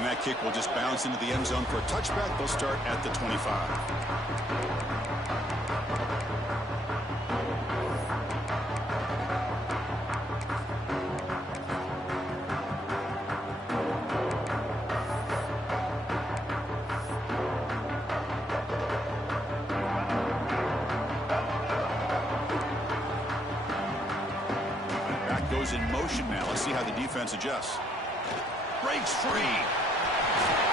And that kick will just bounce into the end zone for a touchback. They'll start at the 25. Goes in motion now. Let's see how the defense adjusts. Breaks free.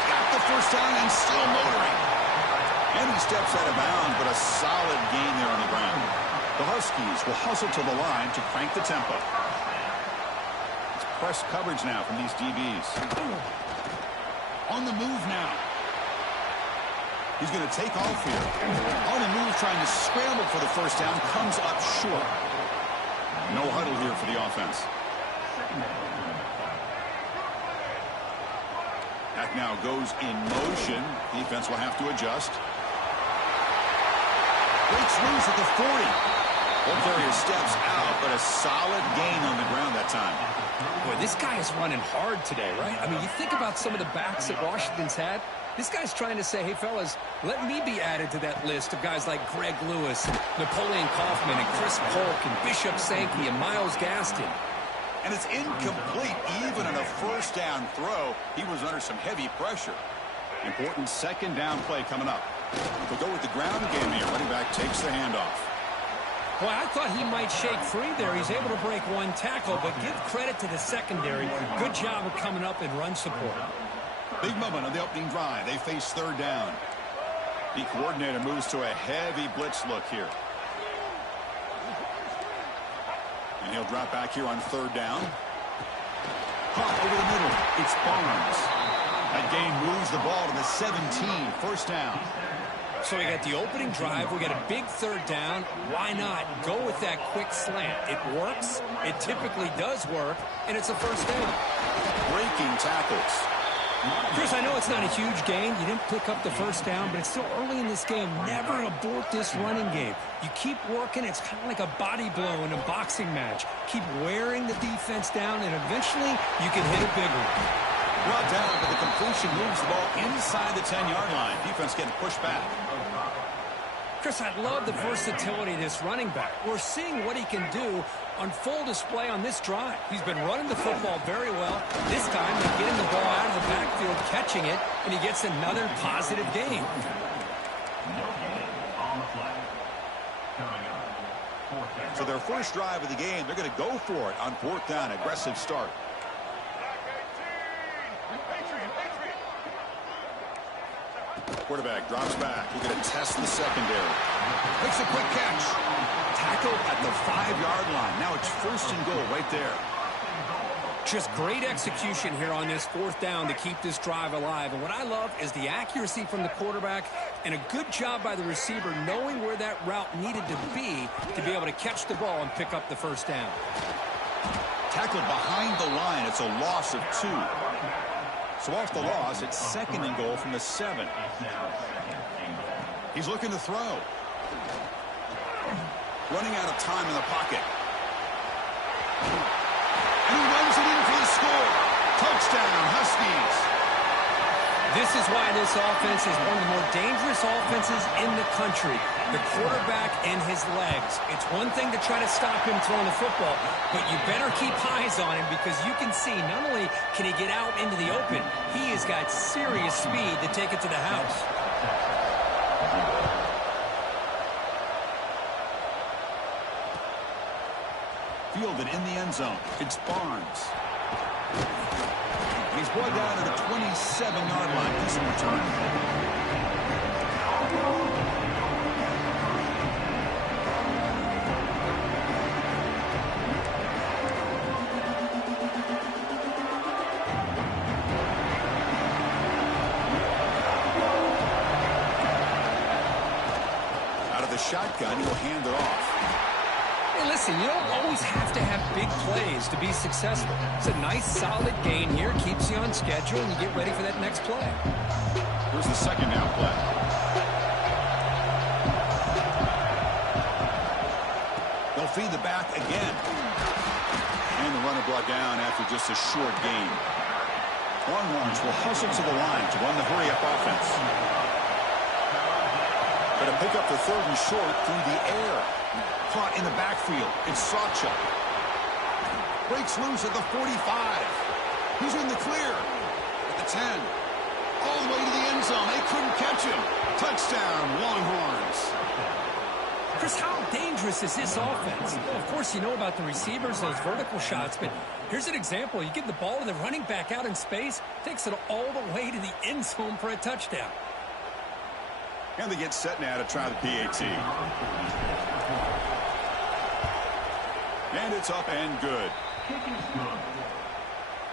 Got the first down and still motoring. And he steps out of bounds, but a solid gain there on the ground. The Huskies will hustle to the line to crank the tempo. It's press coverage now from these DBs. On the move now. He's going to take off here. On the move, trying to scramble for the first down. Comes up short. No huddle here for the offense. Back now goes in motion. Defense will have to adjust. Breaks loose at the 40. One carrier steps out, but a solid gain on the ground that time. Boy, this guy is running hard today, right? I mean, you think about some of the backs that Washington's had. This guy's trying to say, hey, fellas, let me be added to that list of guys like Greg Lewis, and Napoleon Kaufman, and Chris Polk, and Bishop Sankey, and Myles Gaston. And it's incomplete. Even on a first down throw, he was under some heavy pressure. Important second down play coming up. They'll go with the ground game here. Running back takes the handoff. Boy, I thought he might shake free there. He's able to break one tackle, but give credit to the secondary. Good job of coming up in run support. Big moment on the opening drive. They face third down. The coordinator moves to a heavy blitz look here. And he'll drop back here on third down. Caught over the middle. It's Barnes. That gain moves the ball to the 17. First down. So we got the opening drive. We got a big third down. Why not go with that quick slant? It works. It typically does work. And it's a first down. Breaking tackles. Chris, I know it's not a huge gain. You didn't pick up the first down, but it's still early in this game. Never abort this running game. You keep working. It's kind of like a body blow in a boxing match. Keep wearing the defense down, and eventually you can hit a big one. Brought down, but the completion moves the ball inside the 10-yard line. Defense getting pushed back. Chris, I love the versatility of this running back. We're seeing what he can do on full display on this drive. He's been running the football very well. This time, they're getting the ball out of the backfield, catching it, and he gets another positive gain. So their first drive of the game, they're going to go for it on fourth down. Aggressive start. Quarterback drops back. We're going to test the secondary. Makes a quick catch. Tackle at the 5-yard line. Now it's first and goal right there. Just great execution here on this fourth down to keep this drive alive. And what I love is the accuracy from the quarterback and a good job by the receiver knowing where that route needed to be able to catch the ball and pick up the first down. Tackled behind the line. It's a loss of 2. So off the loss, it's second and goal from the 7. He's looking to throw. Running out of time in the pocket. And he runs it in for the score. Touchdown, Huskies. This is why this offense is one of the more dangerous offenses in the country. The quarterback and his legs. It's one thing to try to stop him throwing the football, but you better keep eyes on him because you can see not only can he get out into the open, he has got serious speed to take it to the house. Fielded in the end zone. It's Barnes. He's brought down at the 27-yard line. Decent return. Out of the shotgun, he'll hand it off. Hey, listen, you don't always have to have big plays to be successful. It's a nice, solid gain here. Keeps you on schedule, and you get ready for that next play. Here's the second down play. They'll feed the back again. And the runner brought down after just a short gain. Longhorns will hustle to the line to run the hurry-up offense. Going to pick up the 3rd and short through the air. Caught in the backfield. It's Sawchuk. Breaks loose at the 45. He's in the clear. At the 10. All the way to the end zone. They couldn't catch him. Touchdown, Longhorns. Chris, how dangerous is this offense? Well, of course, you know about the receivers, those vertical shots, but here's an example. You give the ball to the running back out in space, takes it all the way to the end zone for a touchdown. And they get set now to try the PAT. And it's up and good. Kick is good.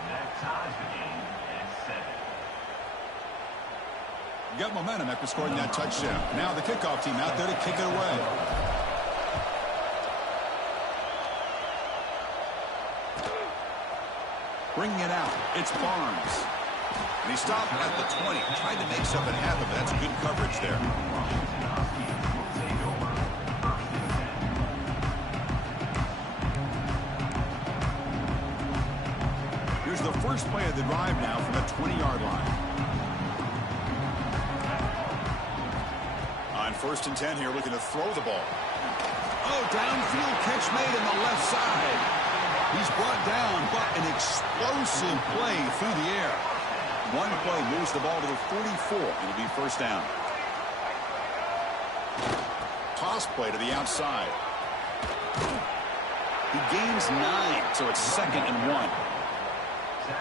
That ties the game at 7. Got momentum after scoring that touchdown. Now the kickoff team out there to kick it away. Bringing it out, it's Barnes. And he stopped at the 20. Tried to make something happen, but that's good coverage there. Here's the first play of the drive now from the 20-yard line. On 1st and 10 here, looking to throw the ball. Oh, downfield catch made on the left side. He's brought down, but an explosive play through the air. One play moves the ball to the 44. It'll be 1st down. Toss play to the outside. He gains 9, so it's 2nd and 1.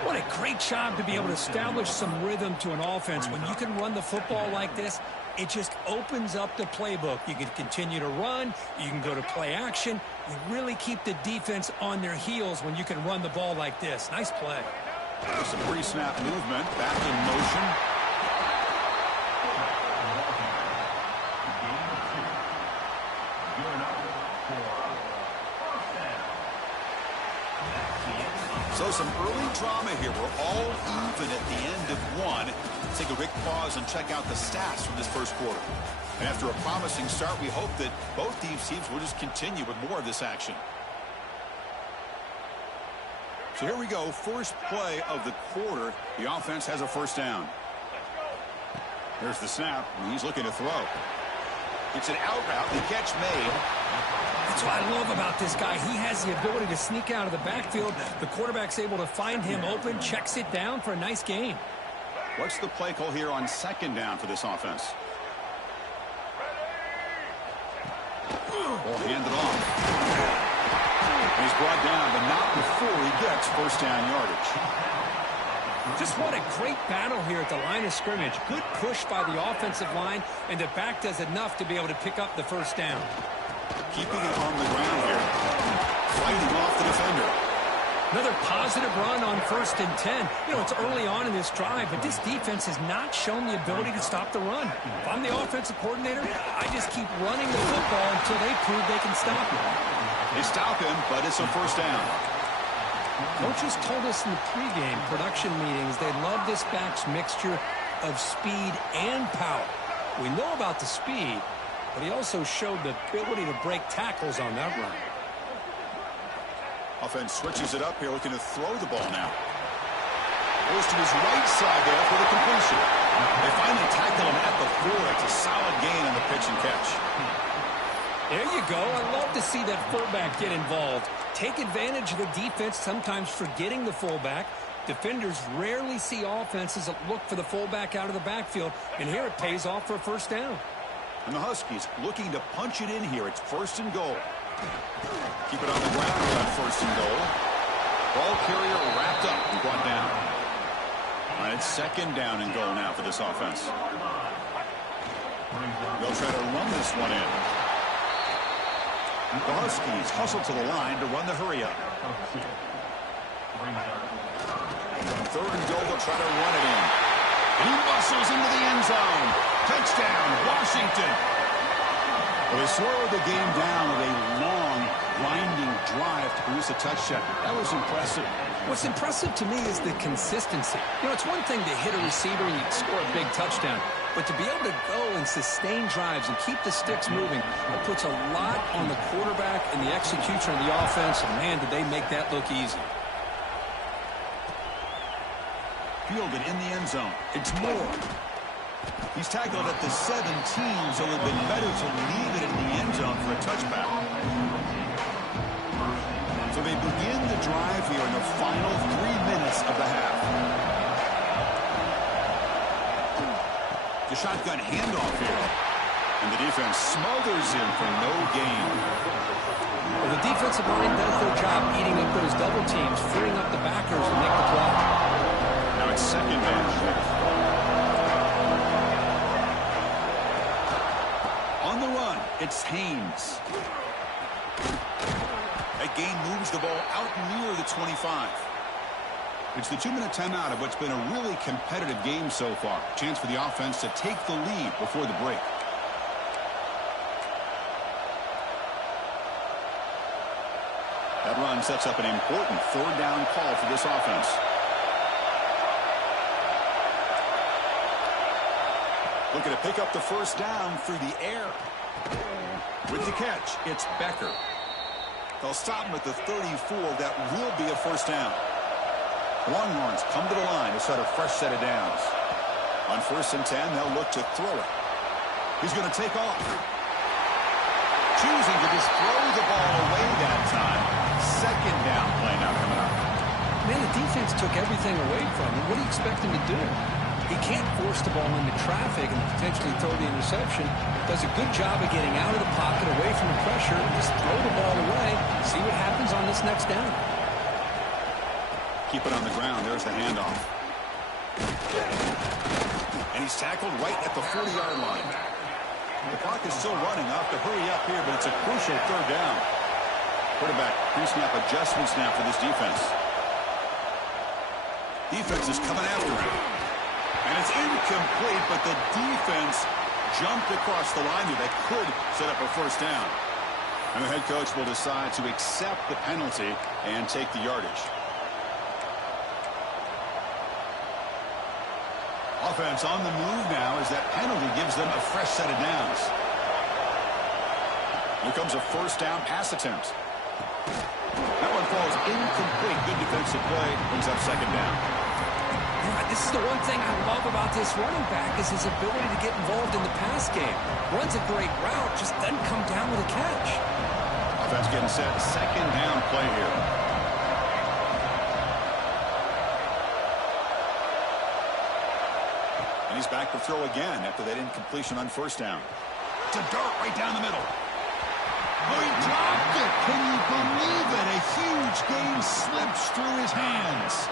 What a great job to be able to establish some rhythm to an offense. When you can run the football like this, it just opens up the playbook. You can continue to run. You can go to play action. You really keep the defense on their heels when you can run the ball like this. Nice play. Some pre-snap movement. Back in motion. So some early drama here. We're all even at the end of 1. Let's take a quick pause and check out the stats from this 1st quarter. And after a promising start, we hope that both these teams will just continue with more of this action. So here we go. First play of the quarter. The offense has a 1st down. There's the snap, and he's looking to throw. It's an out route. The catch made. That's what I love about this guy. He has the ability to sneak out of the backfield. The quarterback's able to find him open, checks it down for a nice gain. What's the play call here on 2nd down for this offense? Ball handed off. He's brought down, but not before he gets 1st down yardage. Just what a great battle here at the line of scrimmage. Good push by the offensive line, and the back does enough to be able to pick up the 1st down. Keeping it on the ground here. Fighting off the defender. Another positive run on 1st and 10. You know, it's early on in this drive, but this defense has not shown the ability to stop the run. If I'm the offensive coordinator, I just keep running the football until they prove they can stop it. They stop him, but it's a 1st down. Coaches told us in the pregame production meetings they love this back's mixture of speed and power. We know about the speed, but he also showed the ability to break tackles on that run. Offense switches it up here, looking to throw the ball now. Goes to his right side there for the completion. They finally tackle him at the 4. It's a solid gain on the pitch and catch. There you go. I love to see that fullback get involved. Take advantage of the defense, sometimes forgetting the fullback. Defenders rarely see offenses that look for the fullback out of the backfield, and here it pays off for a 1st down. And the Huskies looking to punch it in here. It's 1st and goal. Keep it on the ground on 1st and goal. Ball carrier wrapped up and brought down. All right, it's 2nd down and goal now for this offense. They'll try to run this one in. The Huskies hustle to the line to run the hurry-up. 3rd and goal, they'll try to run it in. He muscles into the end zone. Touchdown, Washington. Well, they slowed the game down with a long, winding drive to produce a touchdown. That was impressive. What's impressive to me is the consistency. You know, it's one thing to hit a receiver and you score a big touchdown, but to be able to go and sustain drives and keep the sticks moving, it puts a lot on the quarterback and the execution of the offense, and man, did they make that look easy. Fielded in the end zone. It's Moore. He's tackled at the 17, so it would have been better to leave it in the end zone for a touchback. So they begin the drive here in the final 3 minutes of the half. The shotgun handoff here. And the defense smothers him for no gain. Well, the defensive line does their job eating up those double teams, freeing up the backers to make the play. Now it's second down. On the run, it's Haynes. That gain moves the ball out near the 25. It's the 2-minute timeout of what's been a really competitive game so far. Chance for the offense to take the lead before the break. That run sets up an important third down call for this offense. Looking to pick up the first down through the air. With the catch, it's Becker. They'll stop him at the 34. That will be a first down. Longhorns come to the line to set a fresh set of downs. On 1st and 10, they'll look to throw it. He's going to take off. Choosing to just throw the ball away that time. Second down play now coming up. Man, the defense took everything away from him. What do you expect him to do? He can't force the ball into traffic and potentially throw the interception. Does a good job of getting out of the pocket, away from the pressure, just throw the ball away, see what happens on this next down. Keep it on the ground. There's the handoff. And he's tackled right at the 40-yard line. The clock is still running. I'll have to hurry up here, but it's a crucial third down. Quarterback pre-snap adjustments now for this defense. Defense is coming after him. And it's incomplete, but the defense jumped across the line here. That could set up a first down. And the head coach will decide to accept the penalty and take the yardage. Offense on the move now as that penalty gives them a fresh set of downs. Here comes a first down pass attempt. That one falls incomplete. Good defensive play. Brings up second down. This is the one thing I love about this running back is his ability to get involved in the pass game. Runs a great route, just doesn't come down with a catch. Offense getting set. Second down play here. And he's back to throw again after that incompletion on first down. To dart right down the middle. Oh, he dropped it. Can you believe it? A huge gain slips through his hands.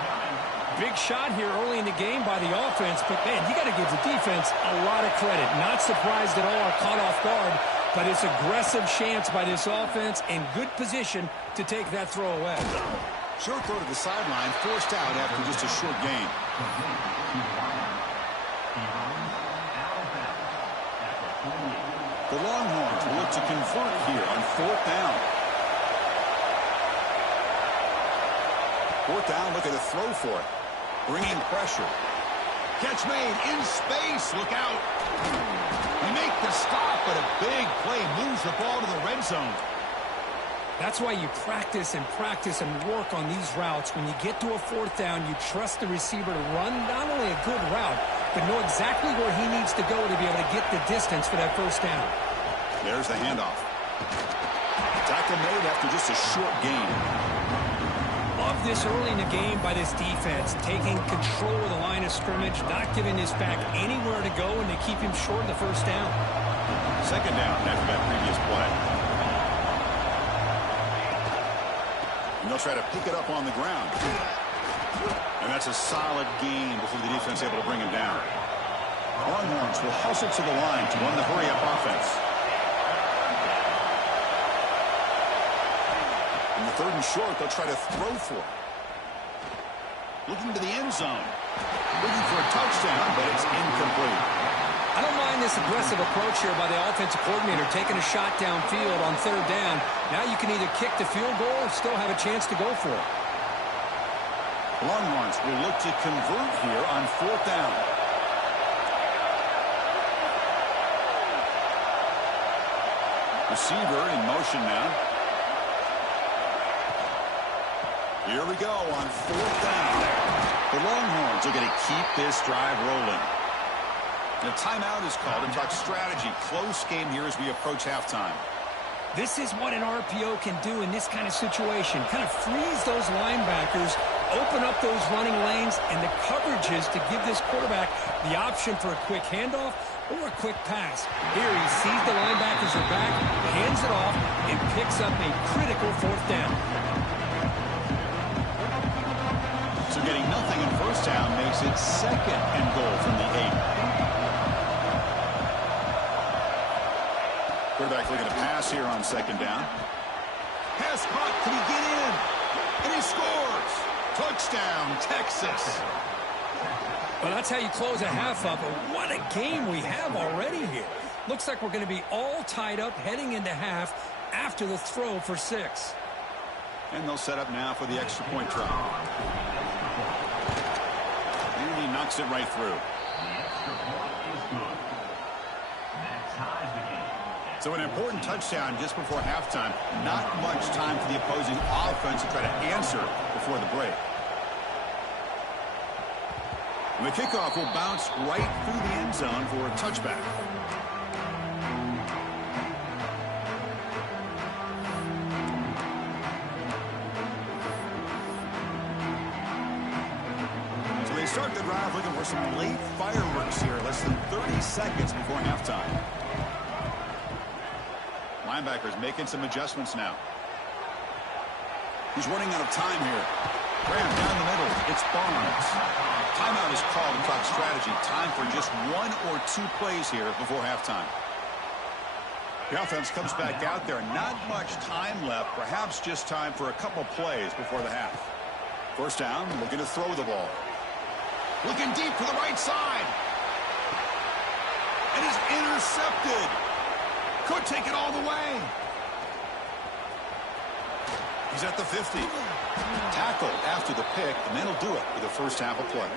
Big shot here early in the game by the offense, but man, you got to give the defense a lot of credit. Not surprised at all, caught off guard, but it's aggressive chance by this offense in good position to take that throw away. Short throw to the sideline, forced out after just a short gain. The Longhorns will look to convert here on 4th down. 4th down, look at a throw for it. Bringing pressure. Catch made in space. Look out. They make the stop, but a big play moves the ball to the red zone. That's why you practice and work on these routes. When you get to a 4th down, you trust the receiver to run not only a good route, but know exactly where he needs to go to be able to get the distance for that first down. There's the handoff. Tackle made after just a short gain. Love this early in the game by this defense, taking control of the line of scrimmage, not giving this back anywhere to go, and to keep him short of the first down. Second down after that previous play. And they'll try to pick it up on the ground. And that's a solid gain before the defense able to bring him down. Longhorns will hustle to the line to run the hurry-up offense. In the 3rd and short, they'll try to throw for it. Looking to the end zone. Looking for a touchdown, but it's incomplete. I don't mind this aggressive approach here by the offensive coordinator, taking a shot downfield on 3rd down. Now you can either kick the field goal or still have a chance to go for it. Longhorns will look to convert here on 4th down. Receiver in motion now. Here we go on 4th down. The Longhorns are going to keep this drive rolling. The timeout is called and talk strategy. Close game here as we approach halftime. This is what an RPO can do in this kind of situation. Kind of freeze those linebackers, open up those running lanes and the coverages to give this quarterback the option for a quick handoff or a quick pass. Here he sees the linebackers are back, hands it off, and picks up a critical fourth down. So getting nothing in first down makes it second and goal from the 8. Quarterback looking to pass here on second down. Pass caught. Can he get in? And he scores. Touchdown, Texas. Well, that's how you close a half up. But what a game we have already here. Looks like we're going to be all tied up heading into half after the throw for 6. And they'll set up now for the extra point try. And he knocks it right through. So an important touchdown just before halftime. Not much time for the opposing offense to try to answer before the break. And the kickoff will bounce right through the end zone for a touchback. So they start the drive looking for some late fireworks here. Less than 30 seconds before halftime. Linebackers making some adjustments now. He's running out of time here. Graham down the middle. It's Barnes. Timeout is called to talk strategy. Time for just 1 or 2 plays here before halftime. The offense comes back out there. Not much time left. Perhaps just time for a couple plays before the half. First down, looking to throw the ball. Looking deep to the right side. And is intercepted. Could take it all the way. He's at the 50. Tackled after the pick, and that'll do it for the first half of play.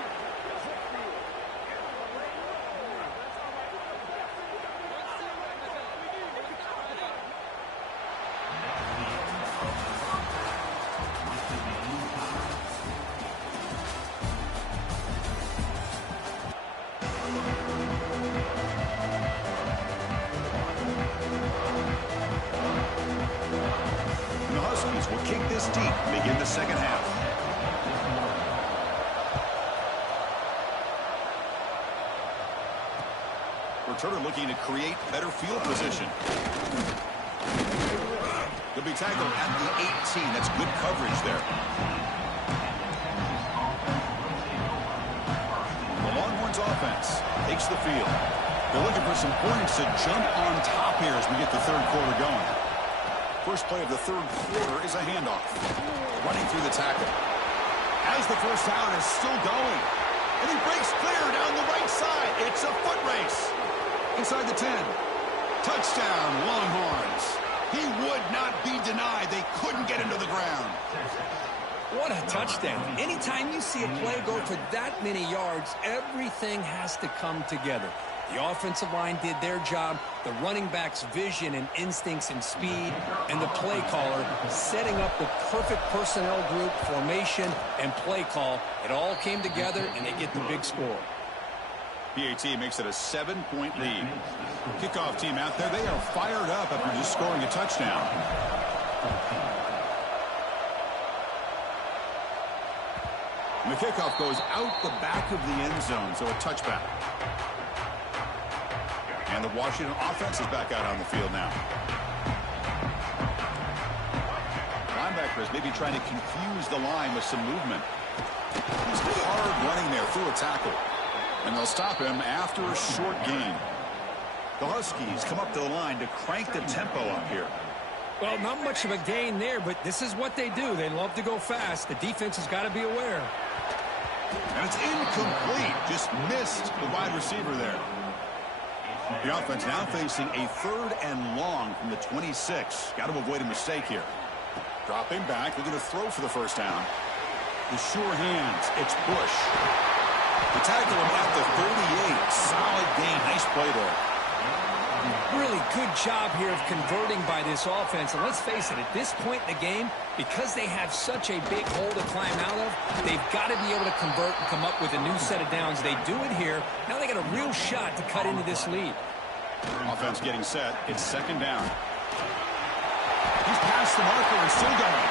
Will kick this deep and begin the second half. Returner looking to create better field position. He'll be tackled at the 18. That's good coverage there. The Longhorns offense takes the field. They're looking for some points to jump on top here as we get the third quarter going. First play of the third quarter is a handoff. Running through the tackle. As the first down is still going. And he breaks clear down the right side. It's a foot race. Inside the 10. Touchdown, Longhorns. He would not be denied. They couldn't get into the ground. What a touchdown. Anytime you see a play go for that many yards, everything has to come together. The offensive line did their job, the running back's vision and instincts and speed, and the play caller setting up the perfect personnel group, formation, and play call. It all came together, and they get the big score. PAT makes it a 7-point lead. Kickoff team out there, they are fired up after just scoring a touchdown. And the kickoff goes out the back of the end zone, so a touchback. And the Washington offense is back out on the field now. Linebackers maybe trying to confuse the line with some movement. He's hard running there through a tackle. And they'll stop him after a short gain. The Huskies come up to the line to crank the tempo up here. Well, not much of a gain there, but this is what they do. They love to go fast. The defense has got to be aware. And it's incomplete. Just missed the wide receiver there. The offense now facing a 3rd and long from the 26. Got to avoid a mistake here. Dropping back. They're going to throw for the first down. The sure hands. It's Bush. They tackle him at the 38. Solid gain. Nice play there. Really good job here of converting by this offense. And let's face it, at this point in the game, because they have such a big hole to climb out of, they've got to be able to convert and come up with a new set of downs. They do it here. Now they got a real shot to cut into this lead. Offense getting set. It's second down. He's past the marker and still going.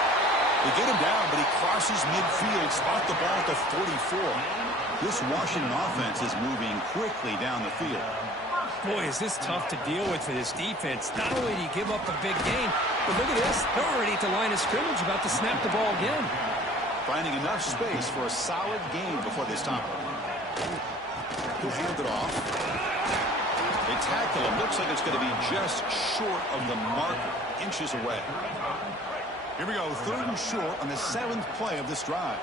They get him down, but he crosses midfield, spot the ball at the 44. This Washington offense is moving quickly down the field. Boy, is this tough to deal with for this defense. Not only do you give up a big gain, but look at this. They're already at the line of scrimmage about to snap the ball again. Finding enough space for a solid gain before they stop him. He'll hand it off. They tackle him. Looks like it's going to be just short of the marker, inches away. Here we go, third and short on the 7th play of this drive.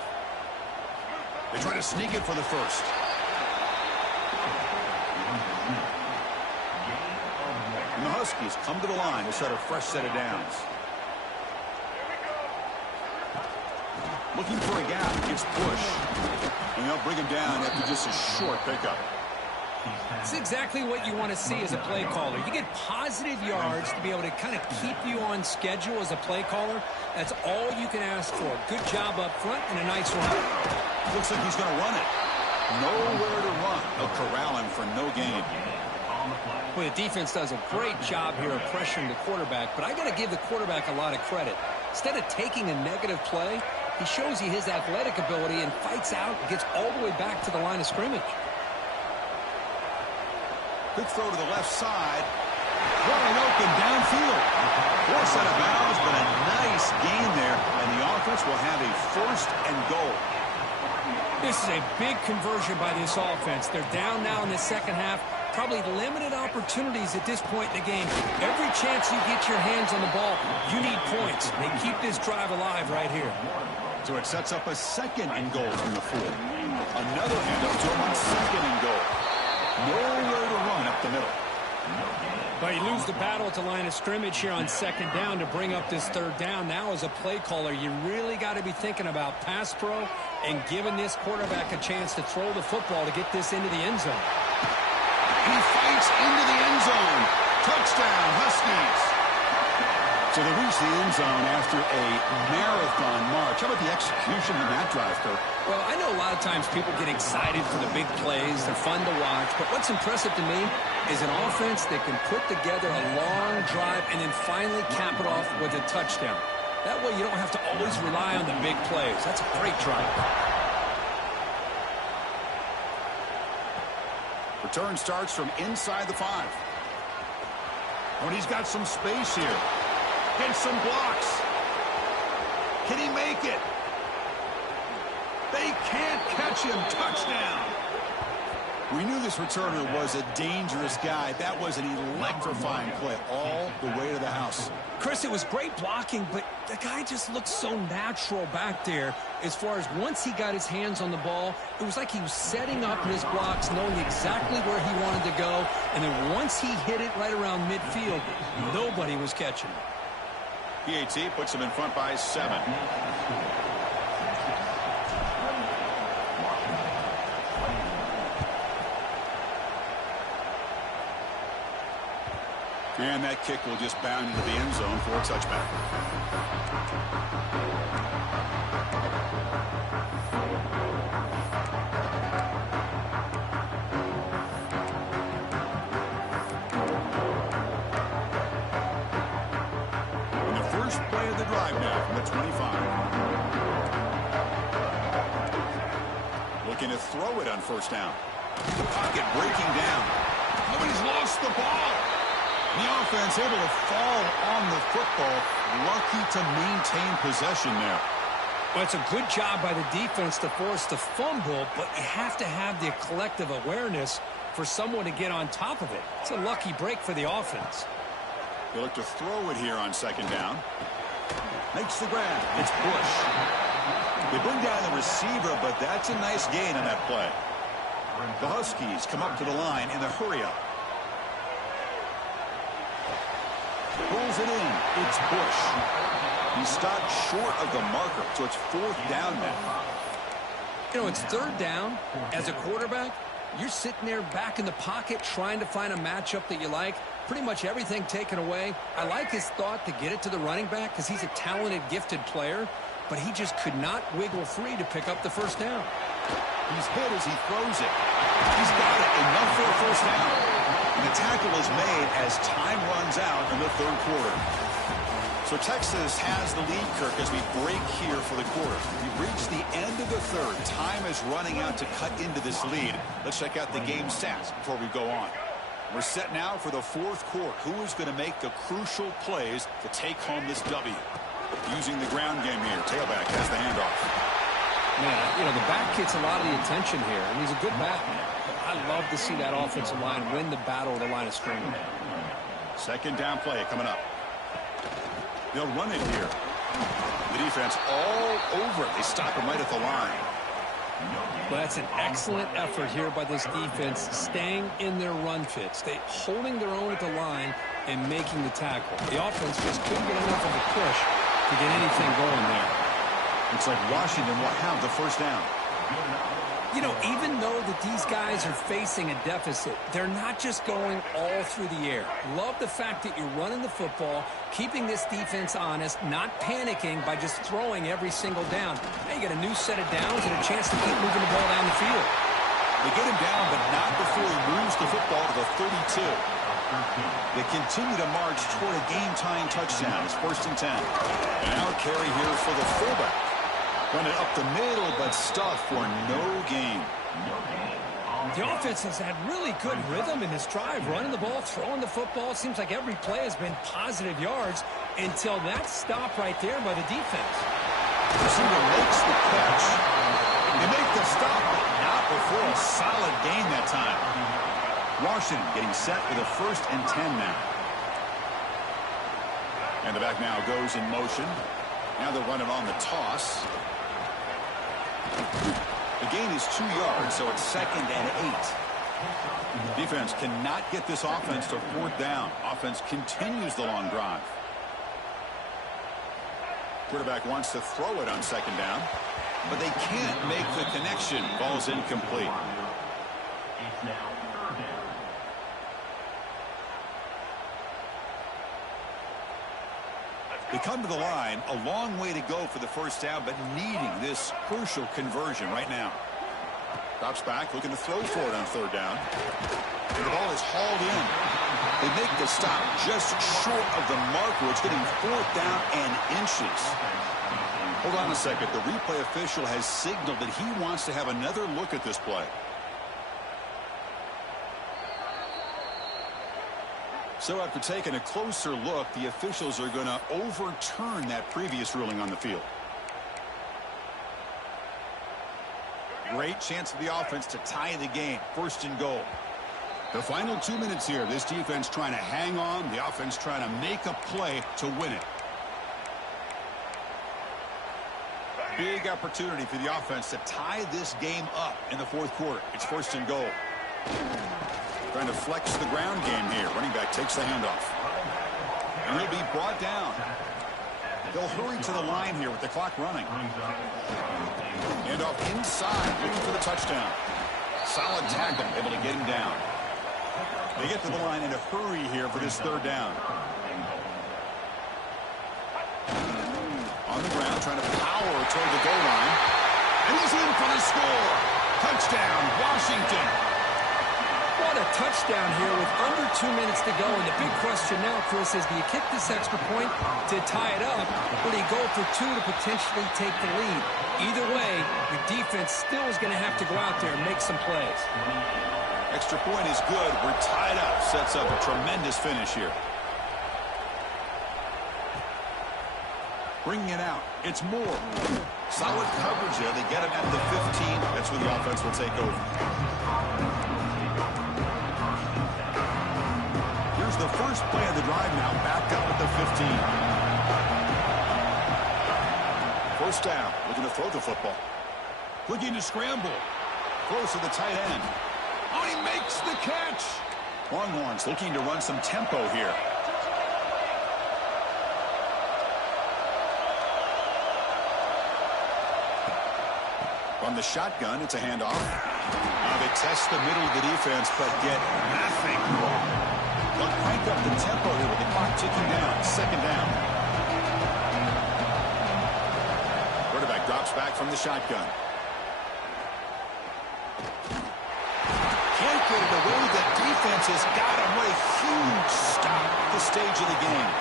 They try to sneak it for the first. And the Huskies come to the line to set a fresh set of downs. Looking for a gap, gets pushed. And they'll bring him down after just a short pickup. It's exactly what you want to see as a play caller. You get positive yards to be able to kind of keep you on schedule as a play caller. That's all you can ask for. Good job up front and a nice run. Looks like he's going to run it. Nowhere to run. They'll corral him for no gain. Well, the defense does a great job here of pressuring the quarterback, but I got to give the quarterback a lot of credit. Instead of taking a negative play, he shows you his athletic ability and fights out and gets all the way back to the line of scrimmage. Good throw to the left side. Wide open downfield. Poor set of bounds, but a nice gain there, and the offense will have a first and goal. This is a big conversion by this offense. They're down now in the second half. Probably limited opportunities at this point in the game. Every chance you get your hands on the ball, you need points. They keep this drive alive right here. So it sets up a second and goal from the 4. Another handoff to him on second and goal. Nowhere to run up the middle. But you lose the battle at the line of scrimmage here on second down to bring up this third down. Now as a play caller, you really got to be thinking about pass pro and giving this quarterback a chance to throw the football to get this into the end zone. He fights into the end zone. Touchdown, Huskies. So they reach the end zone after a marathon march. How about the execution in that drive, Kirk? Well, I know a lot of times people get excited for the big plays. They're fun to watch. But what's impressive to me is an offense that can put together a long drive and then finally cap it off with a touchdown. That way you don't have to always rely on the big plays. That's a great drive. Return starts from inside the 5. When he's got some space here. Gets some blocks. Can he make it? They can't catch him. Touchdown. We knew this returner was a dangerous guy. That was an electrifying play all the way to the house. Chris, it was great blocking, but the guy just looked so natural back there. As far as once he got his hands on the ball, it was like he was setting up his blocks, knowing exactly where he wanted to go. And then once he hit it right around midfield, nobody was catching him. PAT puts him in front by 7. And that kick will just bound into the end zone for a touchback. And the first play of the drive now from the 25. Looking to throw it on first down. The pocket breaking down. Nobody's lost the ball. The offense able to fall on the football. Lucky to maintain possession there. Well, it's a good job by the defense to force the fumble, but you have to have the collective awareness for someone to get on top of it. It's a lucky break for the offense. They look to throw it here on second down. Makes the grab. It's Bush. They bring down the receiver, but that's a nice gain on that play. The Huskies come up to the line in the hurry-up. Pulls it in. It's Bush. He stopped short of the marker, so it's fourth down now. You know, it's third down. As a quarterback, You're sitting there back in the pocket trying to find a matchup that you like. Pretty much everything taken away. I like his thought to get it to the running back because he's a talented, gifted player, but he just could not wiggle free to pick up the first down. He's hit as he throws it. He's got it, enough for a first down. And the tackle is made as time runs out in the third quarter. So Texas has the lead, Kirk, as we break here for the quarter. We've reached the end of the third. Time is running out to cut into this lead. Let's check out the game stats before we go on. We're set now for the fourth quarter. Who is going to make the crucial plays to take home this W? Using the ground game here. Tailback has the handoff. Man, you know, the back gets a lot of the attention here, and he's a good back. I love to see that offensive line win the battle of the line of scrimmage. Second down play coming up. They'll run it here. The defense all over it. They stop him right at the line. Well, that's an excellent effort here by this defense, staying in their run fits. They holding their own at the line and making the tackle. The offense just couldn't get enough of a push to get anything going there. Looks like Washington will have the first down. You know, even though that these guys are facing a deficit, they're not just going all through the air. Love the fact that you're running the football, keeping this defense honest, not panicking by just throwing every single down. Now you got a new set of downs and a chance to keep moving the ball down the field. They get him down, but not before he moves the football to the 32. They continue to march toward a game-tying touchdown. It's 1st and 10. And now carry here for the fullback. Run it up the middle, but stuffed for no gain. The offense has had really good rhythm in this drive, running the ball, throwing the football. Seems like every play has been positive yards until that stop right there by the defense. Receiver makes the catch. They make the stop, but not before a solid gain that time. Washington getting set with a 1st and 10 now. And the back now goes in motion. Now they'll run it on the toss. The gain is 2 yards, so it's 2nd and 8. Defense cannot get this offense to 4th down. Offense continues the long drive. Quarterback wants to throw it on 2nd down, but they can't make the connection. Ball's incomplete. It's now 3rd down. They come to the line, a long way to go for the first down, but needing this crucial conversion right now. Drops back, looking to throw for it on 3rd down. And the ball is hauled in. They make the stop just short of the marker. It's getting 4th down and inches. Hold on a second. The replay official has signaled that he wants to have another look at this play. So after taking a closer look, the officials are going to overturn that previous ruling on the field. Great chance for the offense to tie the game. 1st and goal. The final 2 minutes here. This defense trying to hang on. The offense trying to make a play to win it. Big opportunity for the offense to tie this game up in the 4th quarter. It's 1st and goal. Trying to flex the ground game here. Running back takes the handoff. And he'll be brought down. They'll hurry to the line here with the clock running. Handoff inside, looking for the touchdown. Solid tackle, able to get him down. They get to the line in a hurry here for this 3rd down. On the ground, trying to power toward the goal line. And he's in for the score. Touchdown, Washington. What a touchdown here with under 2 minutes to go. And the big question now, Chris, is do you kick this extra point to tie it up, or do you go for 2 to potentially take the lead? Either way, your defense still is going to have to go out there and make some plays. Extra point is good. We're tied up. Sets up a tremendous finish here. Bringing it out. It's Moore. Solid coverage there. They get him at the 15. That's where the offense will take over. Here's the first play of the drive now. Back up at the 15. First down. Looking to throw the football. Looking to scramble. Close to the tight end. Oh, he makes the catch. Longhorns looking to run some tempo here. From the shotgun, it's a handoff. Now they test the middle of the defense, but get nothing. They'll crank up the tempo here with the clock ticking down. Second down. Quarterback drops back from the shotgun. Can't get it away. The defense has got him. What a huge stop at this stage of the game.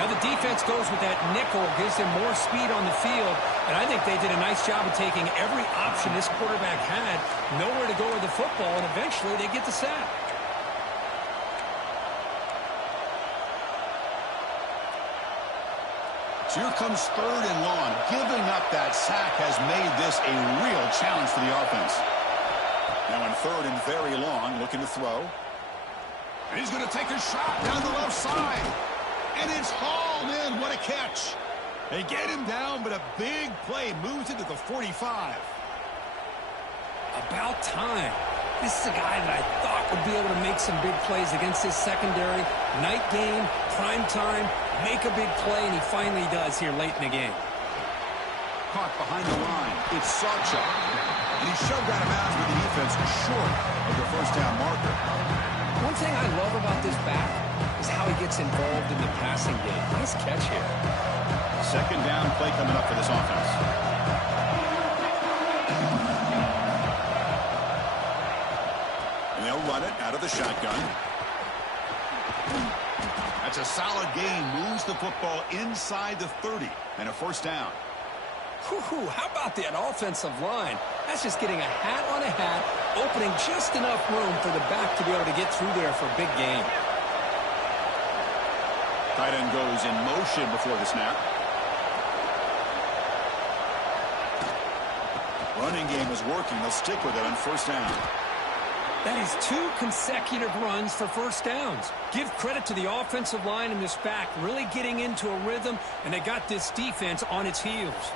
Now the defense goes with that nickel, gives them more speed on the field, and I think they did a nice job of taking every option this quarterback had, nowhere to go with the football, and eventually they get the sack. So here comes third and long. Giving up that sack has made this a real challenge for the offense. Now in third and very long, looking to throw. And he's going to take a shot down the left side. And it's hauled in. What a catch. They get him down, but a big play moves into the 45. About time. This is a guy that I thought would be able to make some big plays against his secondary. Night game, prime time, make a big play, and he finally does here late in the game. Caught behind the line. It's Sawchuk. And he's shoved out of bounds with the defense short of the first down marker. One thing I love about this back is how he gets involved in the passing game. Nice catch here. Second down play coming up for this offense. And they'll run it out of the shotgun. That's a solid gain. Moves the football inside the 30 and a first down. Whew, how about that offensive line? That's just getting a hat on a hat, opening just enough room for the back to be able to get through there for a big gain. Tight end goes in motion before the snap. Running game is working. They'll stick with it on first down. That is 2 consecutive runs for first downs. Give credit to the offensive line and this back really getting into a rhythm, and they got this defense on its heels.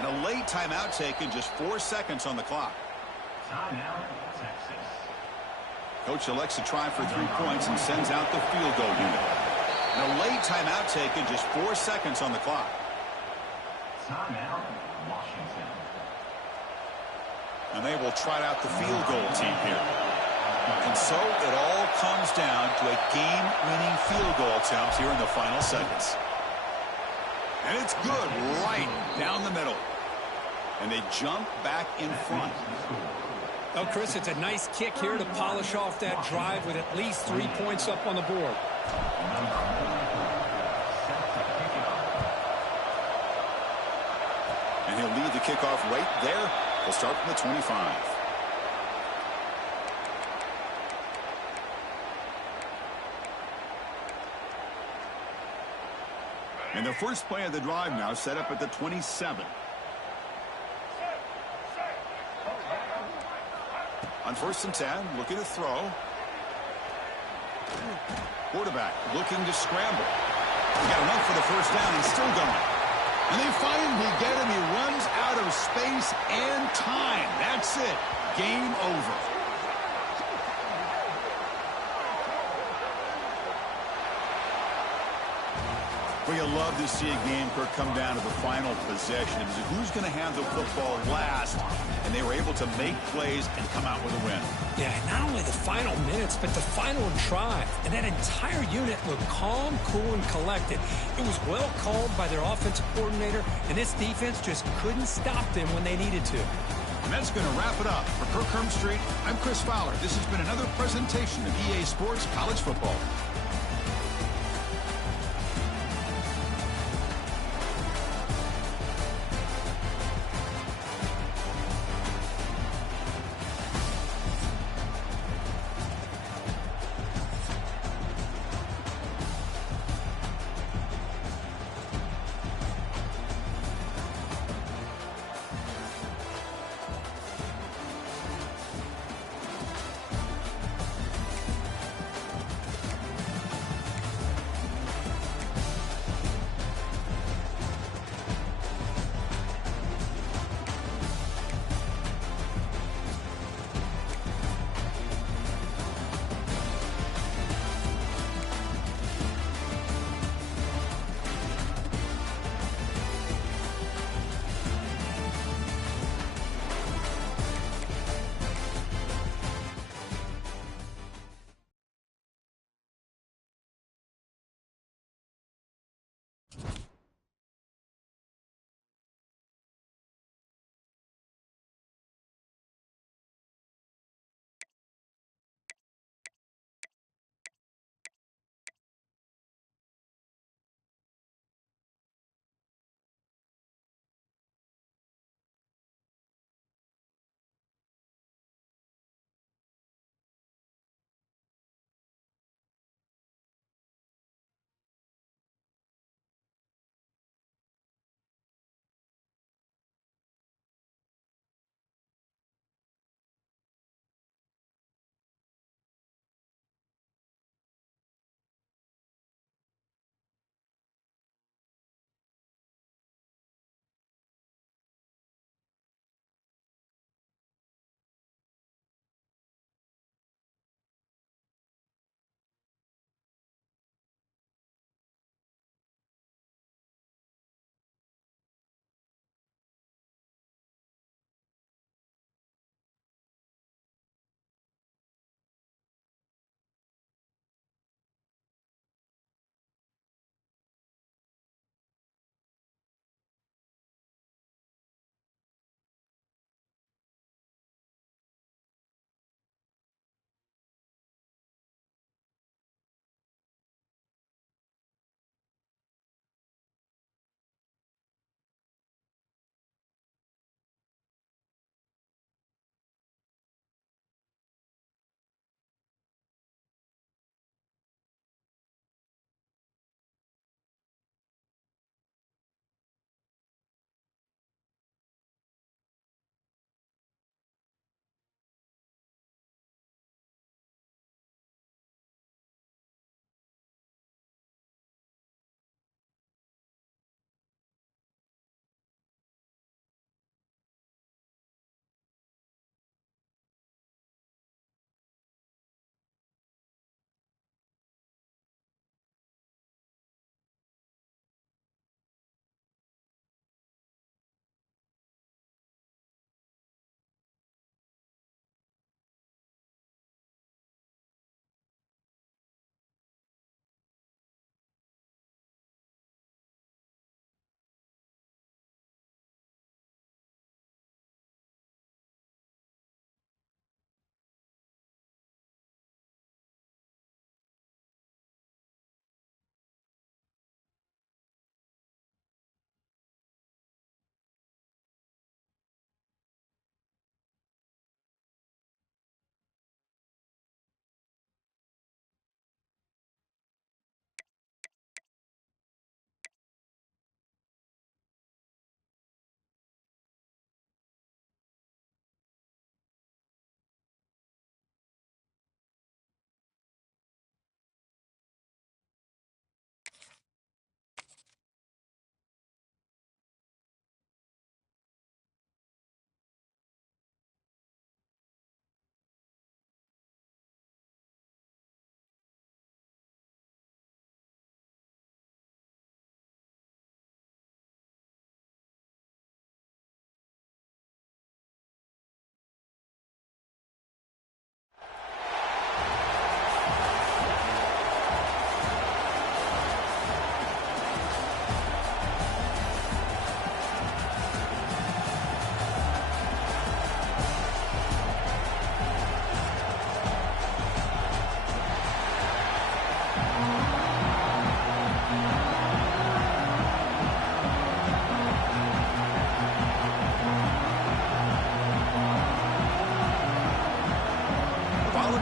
And a late timeout taken, just 4 seconds on the clock. Timeout, Texas. Coach elects to try for 3 points and sends out the field goal unit. And a late timeout taken, just 4 seconds on the clock. Timeout, Washington. And they will trot out the field goal team here. And so it all comes down to a game-winning field goal attempt here in the final seconds. And it's good right down the middle. And they jump back in front. Oh, Chris, it's a nice kick here to polish off that drive with at least 3 points up on the board. And he'll lead the kickoff right there. He'll start from the 25. And the first play of the drive now set up at the 27. On first and 10, looking to throw. Quarterback looking to scramble. He got enough for the first down and still going. And they finally get him. He runs out of space and time. That's it. Game over. Well, you love to see a game come down to the final possession. It was who's going to have the football last, and they were able to make plays and come out with a win. Yeah, not only the final minutes, but the final drive. And that entire unit looked calm, cool, and collected. It was well called by their offensive coordinator, and this defense just couldn't stop them when they needed to. And that's going to wrap it up. For Kirk Street, I'm Chris Fowler. This has been another presentation of EA Sports College Football.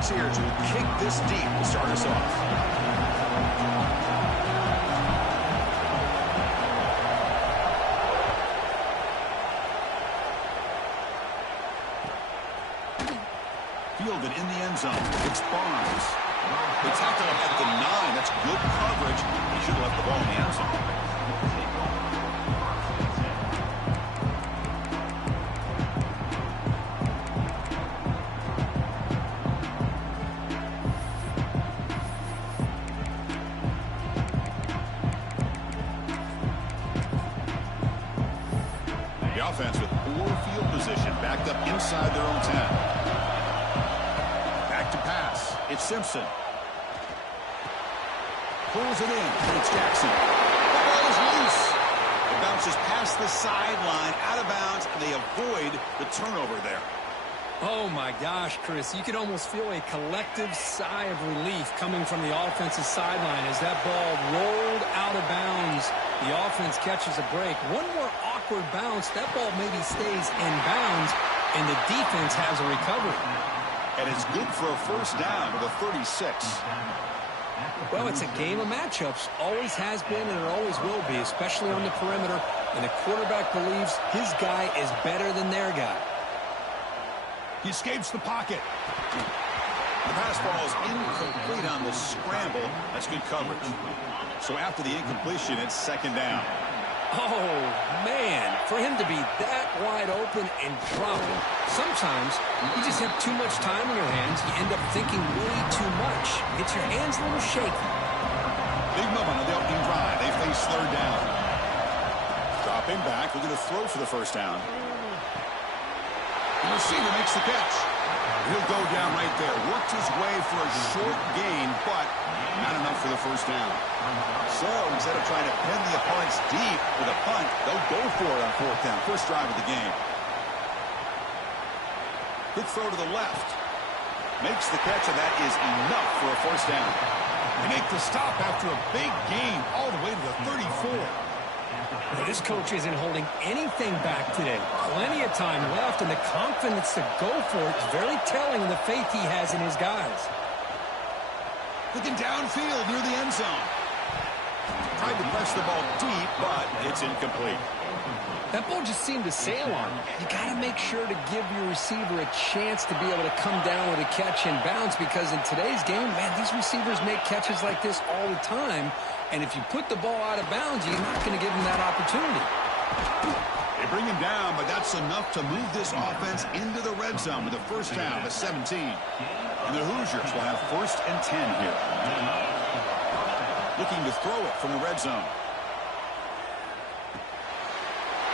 Volunteers will kick this deep to start us off. Fielded in the end zone. It's Barnes. They tackle him at the 9. That's good coverage. He should have left the ball in the end zone. The offense with poor field position, backed up inside their own 10. Back to pass. It's Simpson. Pulls it in. It's Jackson. The ball is loose. It bounces past the sideline, out of bounds, and they avoid the turnover there. Oh, my gosh, Chris. You could almost feel a collective sigh of relief coming from the offensive sideline as that ball rolled out of bounds. The offense catches a break. One more awkward bounce. That ball maybe stays in bounds, and the defense has a recovery. And it's good for a first down with a 36. Well, it's a game of matchups. Always has been and it always will be, especially on the perimeter. And the quarterback believes his guy is better than their guy. He escapes the pocket. The pass ball is incomplete on the scramble. That's good coverage. So after the incompletion, it's second down. Oh, man, for him to be that wide open and drop it. Sometimes you just have too much time in your hands. You end up thinking way too much. Gets your hands a little shaky. Big moment on the opening drive. They face third down. Dropping back. We're going to throw for the first down. The receiver makes the catch. He'll go down right there. Worked his way for a short gain, but not enough for the first down. So instead of trying to pin the opponents deep with a punt, they'll go for it on fourth down. First drive of the game. Quick throw to the left. Makes the catch, and that is enough for a first down. They make the stop after a big gain all the way to the 34. This coach isn't holding anything back today. Plenty of time left, and the confidence to go for it is very telling of the faith he has in his guys. Looking downfield near the end zone. Tried to press the ball deep, but it's incomplete. That ball just seemed to sail on him. You got to make sure to give your receiver a chance to be able to come down with a catch and bounce, because in today's game, man, these receivers make catches like this all the time. And if you put the ball out of bounds, you're not going to give them that opportunity. They bring him down, but that's enough to move this offense into the red zone with a first down of 17. And the Hoosiers will have first and 10 here. Looking to throw it from the red zone.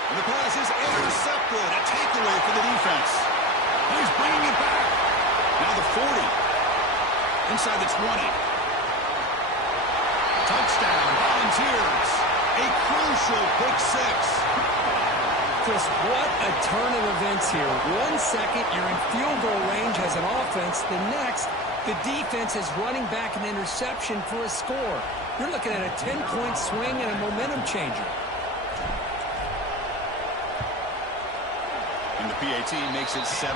And the pass is intercepted. A takeaway for the defense. And he's bringing it back. Now the 40. Inside the 20. Touchdown, Volunteers. A crucial pick six. Chris, what a turn of events here. 1 second, you're in field goal range as an offense. The next, the defense is running back an interception for a score. You're looking at a 10-point swing and a momentum changer. And the PAT makes it 7-0.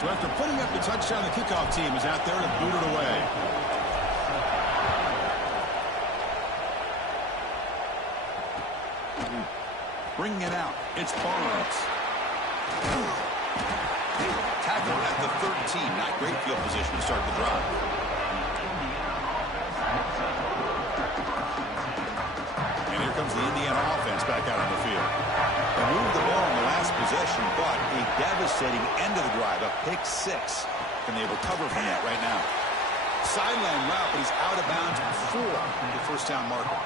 So after putting up the touchdown, the kickoff team is out there to boot it away. Bringing it out, it's Barnes. Tackled at the 13. Not great field position to start the drive. And here comes the Indiana offense back out on the field. They moved the ball in the last possession, but a devastating end of the drive, a pick six. Can they recover from that right now? Sideline route, but he's out of bounds before the first down marker.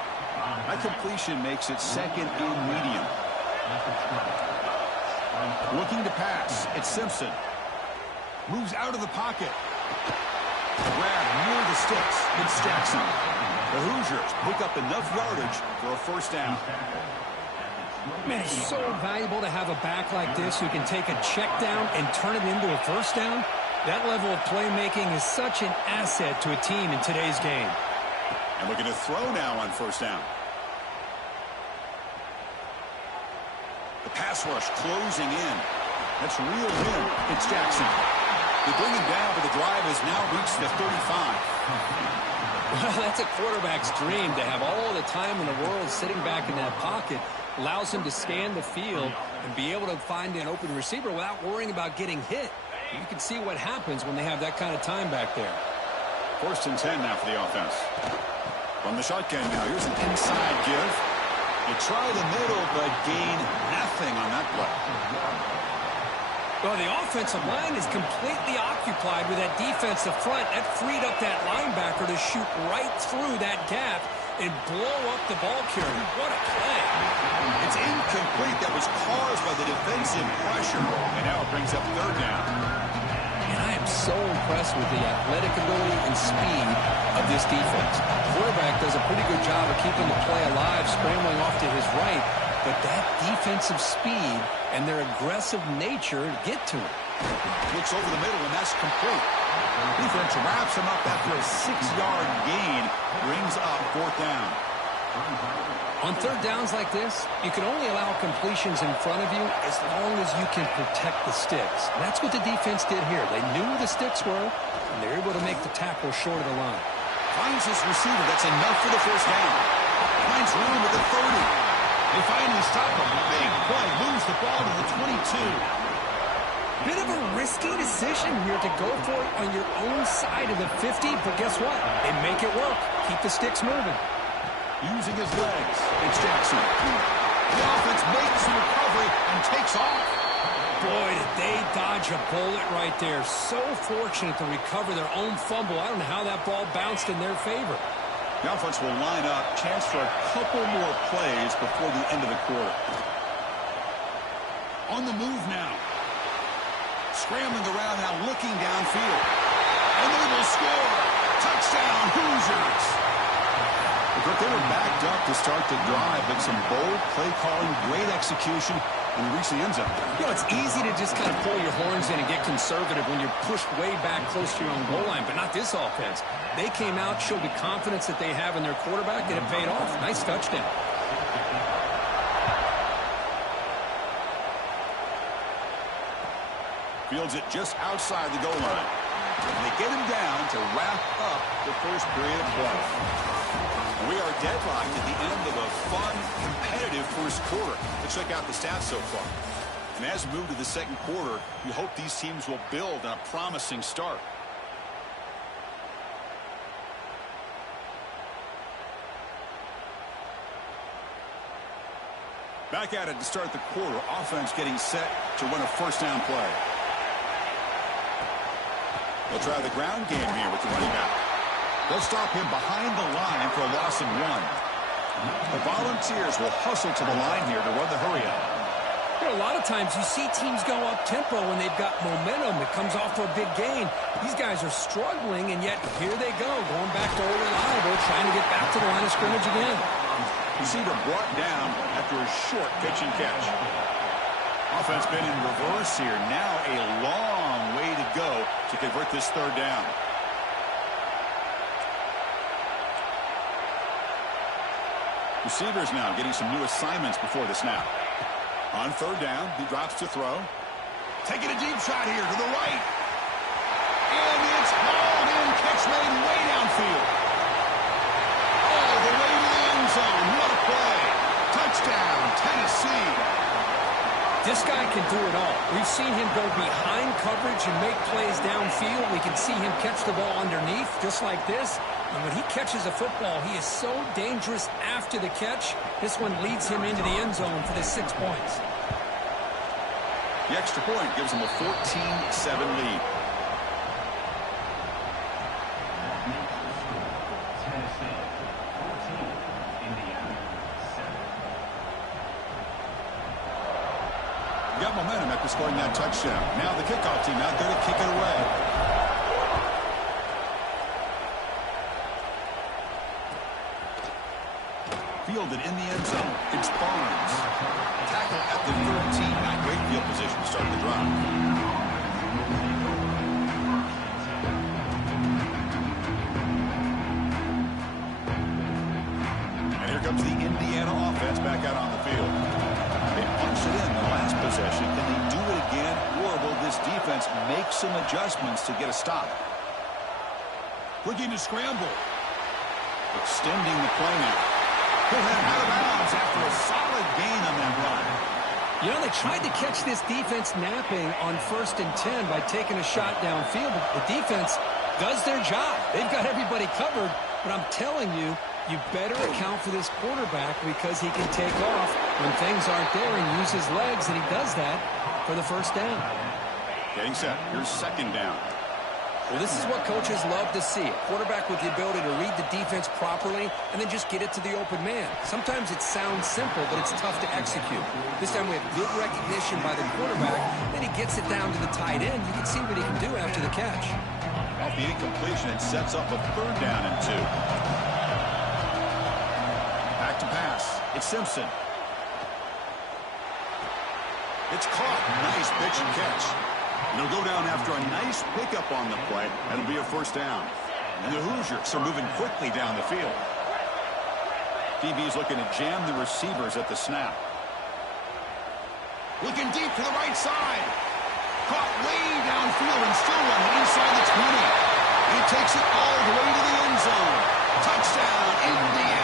That completion makes it second and medium. Looking to pass, it's Simpson. Moves out of the pocket. Grab near the sticks, it's Jackson. The Hoosiers pick up enough yardage for a first down. Man, it's so valuable to have a back like this who can take a check down and turn it into a first down. That level of playmaking is such an asset to a team in today's game. And we're going to throw now on first down. The pass rush closing in. That's reeled in. It's Jackson. They bring him down, but the drive has now reached the 35. Well, that's a quarterback's dream to have all the time in the world sitting back in that pocket. Allows him to scan the field and be able to find an open receiver without worrying about getting hit. You can see what happens when they have that kind of time back there. 1st and 10 now for the offense. From the shotgun now, here's an inside give. You try the middle, but gain nothing on that play. Well, the offensive line is completely occupied with that defensive front. That freed up that linebacker to shoot right through that gap and blow up the ball carrier. What a play. It's incomplete. That was caused by the defensive pressure. And now it brings up 3rd down. And I am so impressed with the athletic ability and speed of this defense. The quarterback does a pretty good job of keeping the play alive, scrambling off to his right. But that defensive speed and their aggressive nature get to him. Looks over the middle, and that's complete. Defense wraps him up after a 6-yard gain. Brings up 4th down. On 3rd downs like this, you can only allow completions in front of you as long as you can protect the sticks. And that's what the defense did here. They knew where the sticks were, and they were able to make the tackle short of the line. Finds his receiver. That's enough for the 1st down. Finds room at the 30. They finally stop him. Big play. Moves the ball to the 22. Bit of a risky decision here to go for it on your own side of the 50, but guess what? They make it work. Keep the sticks moving. Using his legs. It's Jackson. The offense makes the recovery and takes off. Boy, did they dodge a bullet right there. So fortunate to recover their own fumble. I don't know how that ball bounced in their favor. The offense will line up. Chance for a couple more plays before the end of the quarter. On the move now. Scrambling around now, looking downfield. And they will score. Touchdown, Hoosiers. They were backed up to start the drive, but some bold play calling, great execution, and reach the end zone. You know, it's easy to just kind of pull your horns in and get conservative when you're pushed way back close to your own goal line, but not this offense. They came out, showed the confidence that they have in their quarterback, and it paid off. Nice touchdown. Fields it just outside the goal line. And they get him down to wrap up the 1st period of play. We are deadlocked at the end of a fun, competitive 1st quarter. Let's check out the stats so far. And as we move to the 2nd quarter, we hope these teams will build on a promising start. Back at it to start the quarter. Offense getting set to run a 1st down play. They'll try the ground game here with the running back. They'll stop him behind the line for a loss of 1. The Volunteers will hustle to the line here to run the hurry-up. You know, a lot of times you see teams go up-tempo when they've got momentum. It comes off for a big gain. These guys are struggling, and yet here they go, going back to old reliable, trying to get back to the line of scrimmage again. Receiver brought down after a short pitch and catch. Offense been in reverse here. Now a long way to go to convert this 3rd down. Receivers now getting some new assignments before the snap. On 3rd down, he drops to throw. Taking a deep shot here to the right. And it's hauled in. Catch made way downfield. All the way to the end zone. What a play. Touchdown, Tennessee. This guy can do it all. We've seen him go behind coverage and make plays downfield. We can see him catch the ball underneath, just like this. And when he catches a football, he is so dangerous after the catch. This one leads him into the end zone for the 6 points. The extra point gives him a 14-7 lead. Got momentum after scoring that touchdown. Now the kickoff team out there to kick it away. Fielded in the end zone. It's Barnes. Tackle at the 13. Not great field position to start the drive. And here comes the Indiana offense back out on the field. They punch it in. defense make some adjustments to get a stop. Looking to scramble. Extending the play now. He'll head out of bounds after a solid gain on that run. You know, they tried to catch this defense napping on 1st and 10 by taking a shot downfield, but the defense does their job. They've got everybody covered, but I'm telling you, you better account for this quarterback because he can take off when things aren't there and use his legs, and he does that for the 1st down. Getting set. Here's 2nd down. Well, this is what coaches love to see. A quarterback with the ability to read the defense properly and then just get it to the open man. Sometimes it sounds simple, but it's tough to execute. This time we have good recognition by the quarterback. Then he gets it down to the tight end. You can see what he can do after the catch. Off the incompletion, it sets up a 3rd down and 2. Back to pass. It's Simpson. It's caught. Nice pitch and catch. And he'll go down after a nice pickup on the play. That'll be a 1st down. And the Hoosiers are moving quickly down the field. DB's looking to jam the receivers at the snap. Looking deep to the right side. Caught way downfield and still running inside the 20. He takes it all the way to the end zone. Touchdown, Indiana.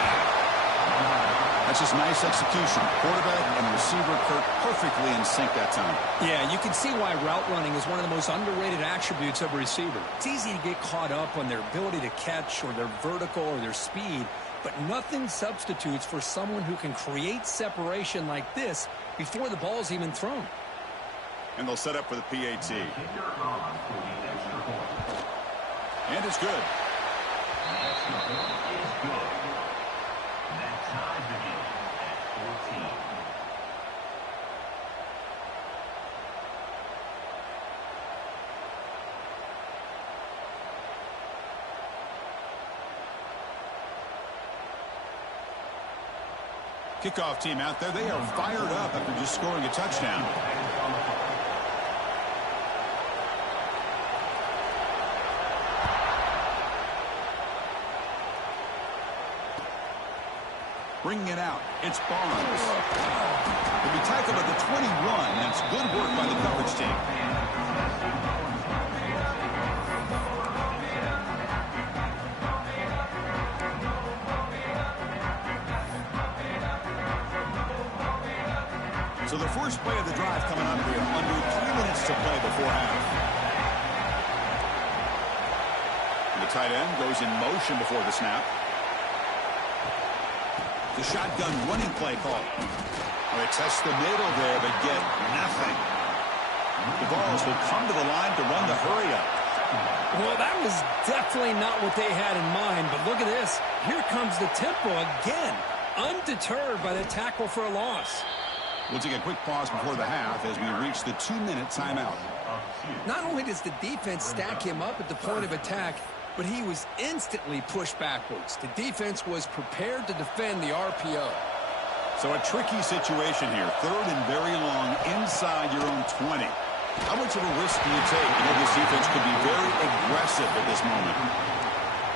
That's just nice execution. Quarterback and receiver Kirk perfectly in sync that time. Yeah, you can see why route running is one of the most underrated attributes of a receiver. It's easy to get caught up on their ability to catch or their vertical or their speed, but nothing substitutes for someone who can create separation like this before the ball's even thrown. And they'll set up for the PAT. And it's good. Kickoff team out there. They are fired up after just scoring a touchdown. Bringing it out. It's Barnes. He'll be tackled at the 21. That's good work by the coverage team. So the first play of the drive coming up here. Under 3 minutes to play before half. And the tight end goes in motion before the snap. The shotgun running play call. They test the middle there, but get nothing. The Vols will come to the line to run the hurry up. Well, that was definitely not what they had in mind, but look at this. Here comes the tempo again. Undeterred by the tackle for a loss. We'll take a quick pause before the half as we reach the 2-minute timeout. Not only does the defense stack him up at the point of attack, but he was instantly pushed backwards. The defense was prepared to defend the RPO. So a tricky situation here. 3rd and very long inside your own 20. How much of a risk do you take? You know, this defense could be very aggressive at this moment.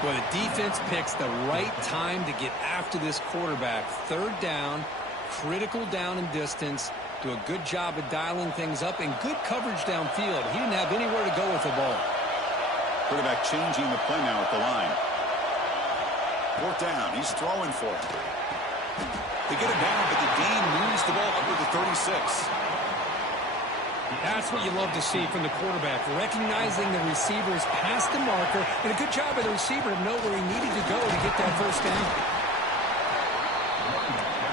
Well, the defense picks the right time to get after this quarterback. 3rd down, critical down and distance. Do a good job of dialing things up and good coverage downfield. He didn't have anywhere to go with the ball. Quarterback changing the play now at the line. 4th down. He's throwing for it. They get it down, but the gain moves the ball up to the 36. That's what you love to see from the quarterback. Recognizing the receiver's past the marker, and a good job of the receiver to know where he needed to go to get that 1st down.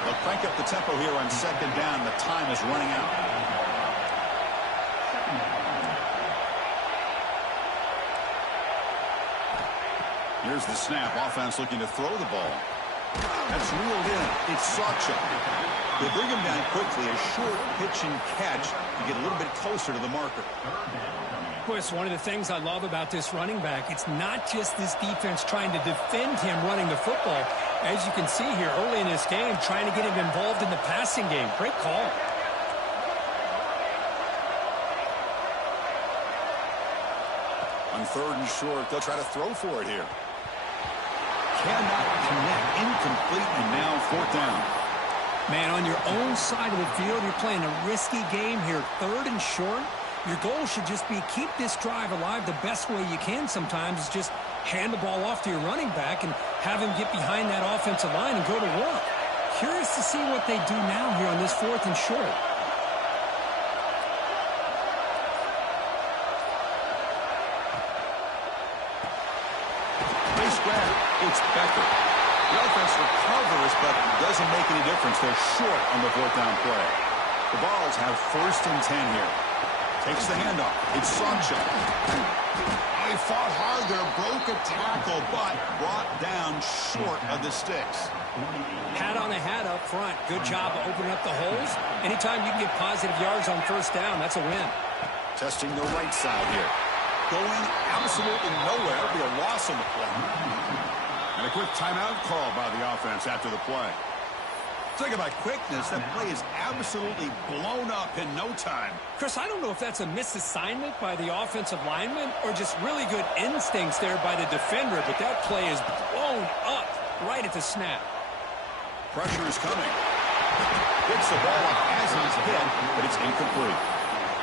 They'll crank up the tempo here on 2nd down. The time is running out. Here's the snap. Offense looking to throw the ball. That's reeled in. It's Sawchuk. They bring him down quickly. A short pitch and catch to get a little bit closer to the marker. Boy, it's one of the things I love about this running back. It's not just this defense trying to defend him running the football. As you can see here early in this game, trying to get him involved in the passing game. Great call. On 3rd and short, they'll try to throw for it here. Cannot connect. Incomplete, and now 4th down. Man, on your own side of the field, you're playing a risky game here. 3rd and short. Your goal should just be keep this drive alive the best way you can sometimes is just hand the ball off to your running back and have him get behind that offensive line and go to work. Curious to see what they do now here on this 4th and short. Nice grab. It's Becker. The offense recovers, but doesn't make any difference. They're short on the 4th down play. The Vols have 1st and 10 here. Takes the handoff. It's Sancho. They fought hard there, broke a tackle, but brought down short of the sticks. Hat on a hat up front. Good job of opening up the holes. Anytime you can get positive yards on 1st down, that's a win. Testing the right side here. Going absolutely nowhere. It'll be a loss on the play. And a quick timeout call by the offense after the play. Talk about quickness. That play is absolutely blown up in no time. Chris, I don't know if that's a misassignment by the offensive lineman or just really good instincts there by the defender, but that play is blown up right at the snap. Pressure is coming. Gets the ball up as he's hit, but it's incomplete.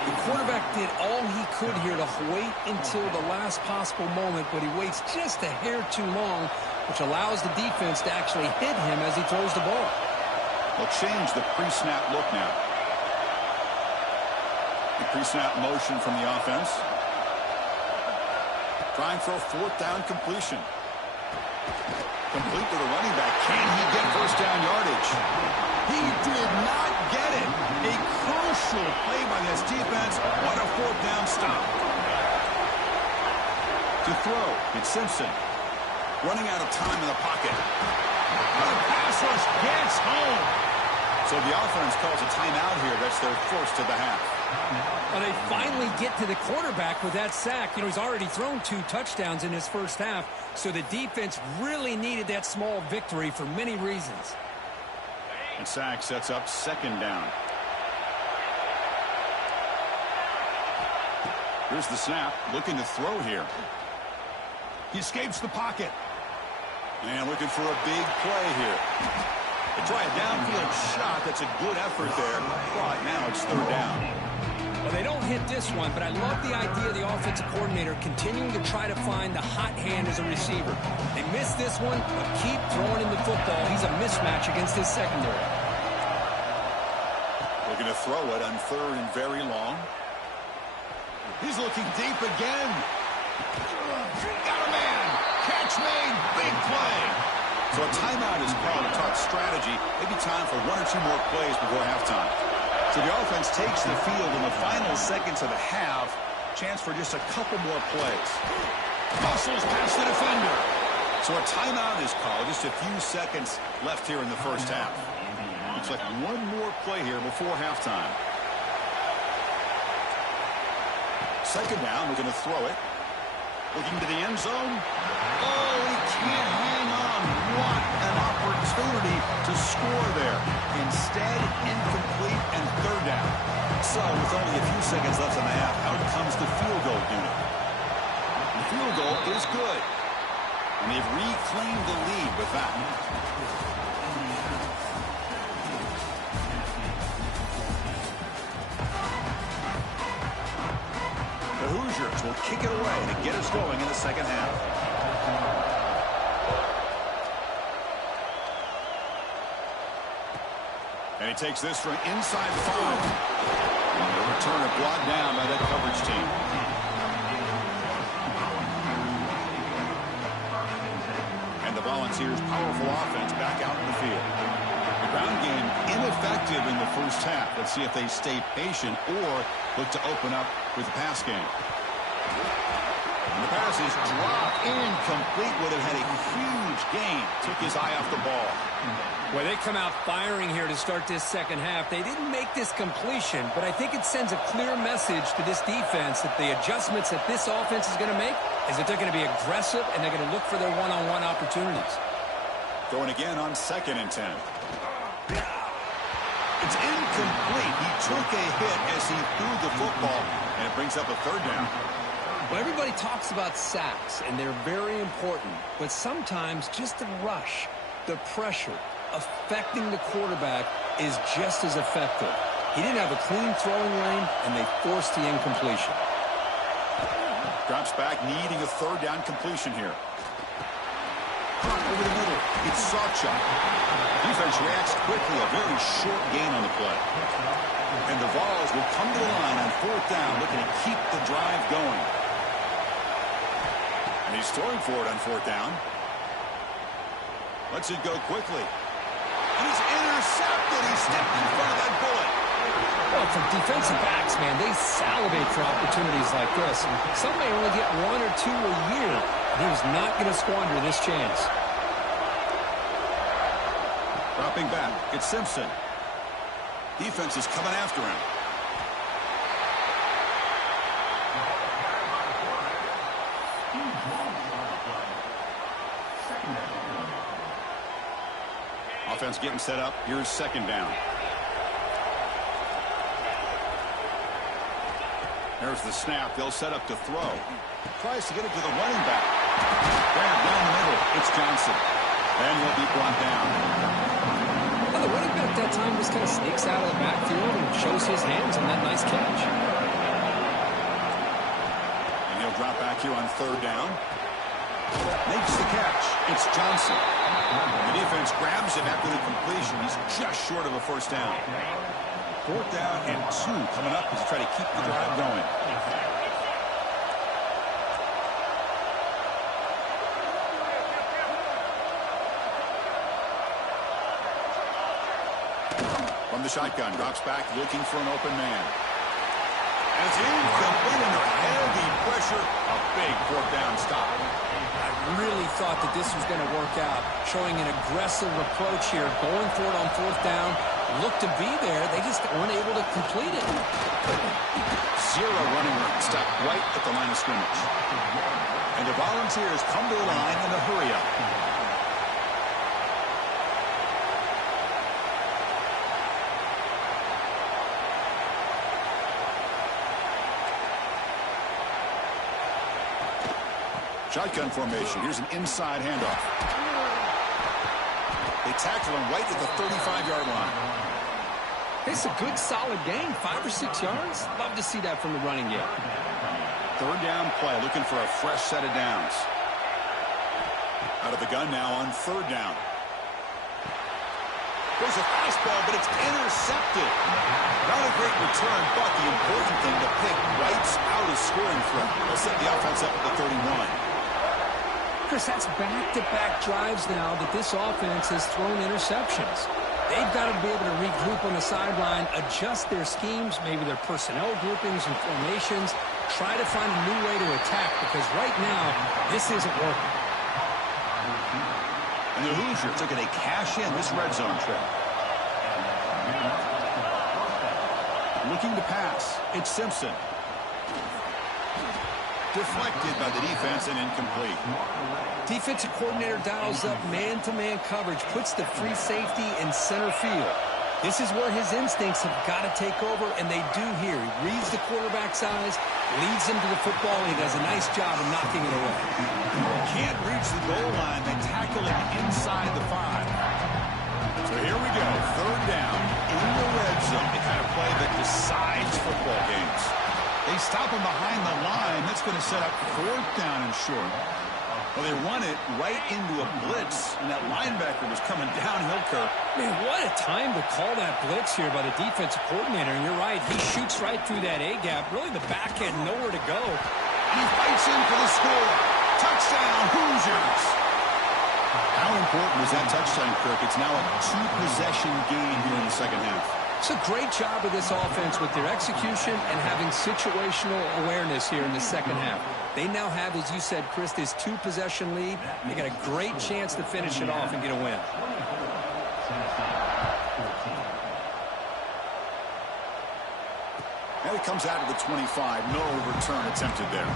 The quarterback did all he could here to wait until the last possible moment, but he waits just a hair too long, which allows the defense to actually hit him as he throws the ball. They'll change the pre-snap look now. The pre-snap motion from the offense. Trying for a 4th down completion. Complete to the running back. Can he get 1st down yardage? He did not get it. A crucial play by this defense. What a 4th down stop. To throw, it's Simpson. Running out of time in the pocket. The pass rush gets home. So the offense calls a timeout here. That's their 1st of the half. Well, they finally get to the quarterback with that sack. You know, he's already thrown 2 touchdowns in his 1st half, so the defense really needed that small victory for many reasons. And sack sets up 2nd down. Here's the snap. Looking to throw here. He escapes the pocket. And looking for a big play here. They try a downfield shot. That's a good effort there. But now it's 3rd down. Well, they don't hit this one, but I love the idea of the offensive coordinator continuing to try to find the hot hand as a receiver. They missed this one, but keep throwing him the football. He's a mismatch against his secondary. Looking to throw it on 3rd and very long. He's looking deep again. Got a man. Catch made. Big play. So a timeout is called to talk strategy. Maybe time for 1 or 2 more plays before halftime. So the offense takes the field in the final seconds of the half. Chance for just a couple more plays. Muscles past the defender. So a timeout is called. Just a few seconds left here in the 1st half. Looks like 1 more play here before halftime. 2nd down. We're going to throw it. Looking to the end zone. Oh, he can't hang on. What an opportunity to score there. Instead, incomplete and 3rd down. So, with only a few seconds left in the half, out comes the field goal unit. The field goal is good. And they've reclaimed the lead with that. The Hoosiers will kick it away to get us going in the 2nd half. And he takes this from inside 5. And the returner brought down by that coverage team. And the Volunteers' powerful offense back out in the field. The ground game ineffective in the 1st half. Let's see if they stay patient or look to open up with the pass game. And the pass is dropped incomplete. Would have had a huge gain. Took his eye off the ball. Well, they come out firing here to start this 2nd half. They didn't make this completion, but I think it sends a clear message to this defense that the adjustments that this offense is going to make is that they're going to be aggressive and they're going to look for their one-on-one opportunities. Throwing again on 2nd and 10. It's incomplete. He took a hit as he threw the football, and it brings up a 3rd down. Well, everybody talks about sacks, and they're very important, but sometimes just the rush, the pressure, affecting the quarterback is just as effective. He didn't have a clean throwing lane, and they forced the incompletion. Drops back, needing a third down completion here. Over the middle. It's Sawchuk. Defense reacts quickly. A very short gain on the play. And the Vols will come to the line on fourth down, looking to keep the drive going. And he's throwing for it on fourth down. Lets it go quickly. And he's intercepted. He stepped in front of that bullet. Well, for defensive backs, man, they salivate for opportunities like this. And some may only get one or two a year. And he was not going to squander this chance. Dropping back, it's Simpson. Defense is coming after him. Offense getting set up. Here's second down. There's the snap. They'll set up to throw. Tries to get it to the running back. Grab down the middle. It's Johnson. And he'll be brought down. Well, the running back that time just kind of sneaks out of the backfield and shows his hands on that nice catch. And he'll drop back here on third down. Makes the catch. It's Johnson. The defense grabs him after the completion. He's just short of a first down. Fourth down and 2 coming up as they try to keep the drive going. From the shotgun, drops back, looking for an open man. And it's incomplete under heavy pressure. A big fourth down stop. I really thought that this was going to work out, showing an aggressive approach here, going for it on fourth down. Looked to be there. They just weren't able to complete it. Zero running room. Stopped right at the line of scrimmage. And the Volunteers come to the line in a hurry-up. Shotgun formation. Here's an inside handoff. They tackle him right at the 35-yard line. It's a good, solid gain. 5 or 6 yards. Love to see that from the running game. Third down play, looking for a fresh set of downs. Out of the gun now on third down. There's a fastball, but it's intercepted. Not a great return, but the important thing, the pick wipes out a scoring threat. They'll set the offense up at the 31. Chris, that's back-to-back drives now that this offense has thrown interceptions. They've got to be able to regroup on the sideline, adjust their schemes, maybe their personnel groupings and formations, try to find a new way to attack, because right now, this isn't working. And the Hoosiers are going to cash in this red zone trip. Looking to pass. It's Simpson. Deflected by the defense and incomplete. Defensive coordinator dials up man-to-man coverage, puts the free safety in center field. This is where his instincts have got to take over, and they do here. He reads the quarterback's eyes, leads him to the football, and he does a nice job of knocking it away. Can't reach the goal line. They tackle him inside the 5. So here we go. Third down in the red zone. The kind of play that decides football games. They stop him behind the line. That's going to set up fourth down and short. Well, they run it right into a blitz, and that linebacker was coming downhill, Kirk. Man, what a time to call that blitz here by the defensive coordinator. And you're right, he shoots right through that A-gap. Really, the back had nowhere to go. And he fights in for the score. Touchdown, Hoosiers. How important was that touchdown, Kirk? It's now a 2-possession game here in the second half. It's a great job of this offense with their execution and having situational awareness here in the second half. They now have, as you said, Chris, this 2-possession lead. They got a great chance to finish it off and get a win. And it comes out of the 25. No return attempted there.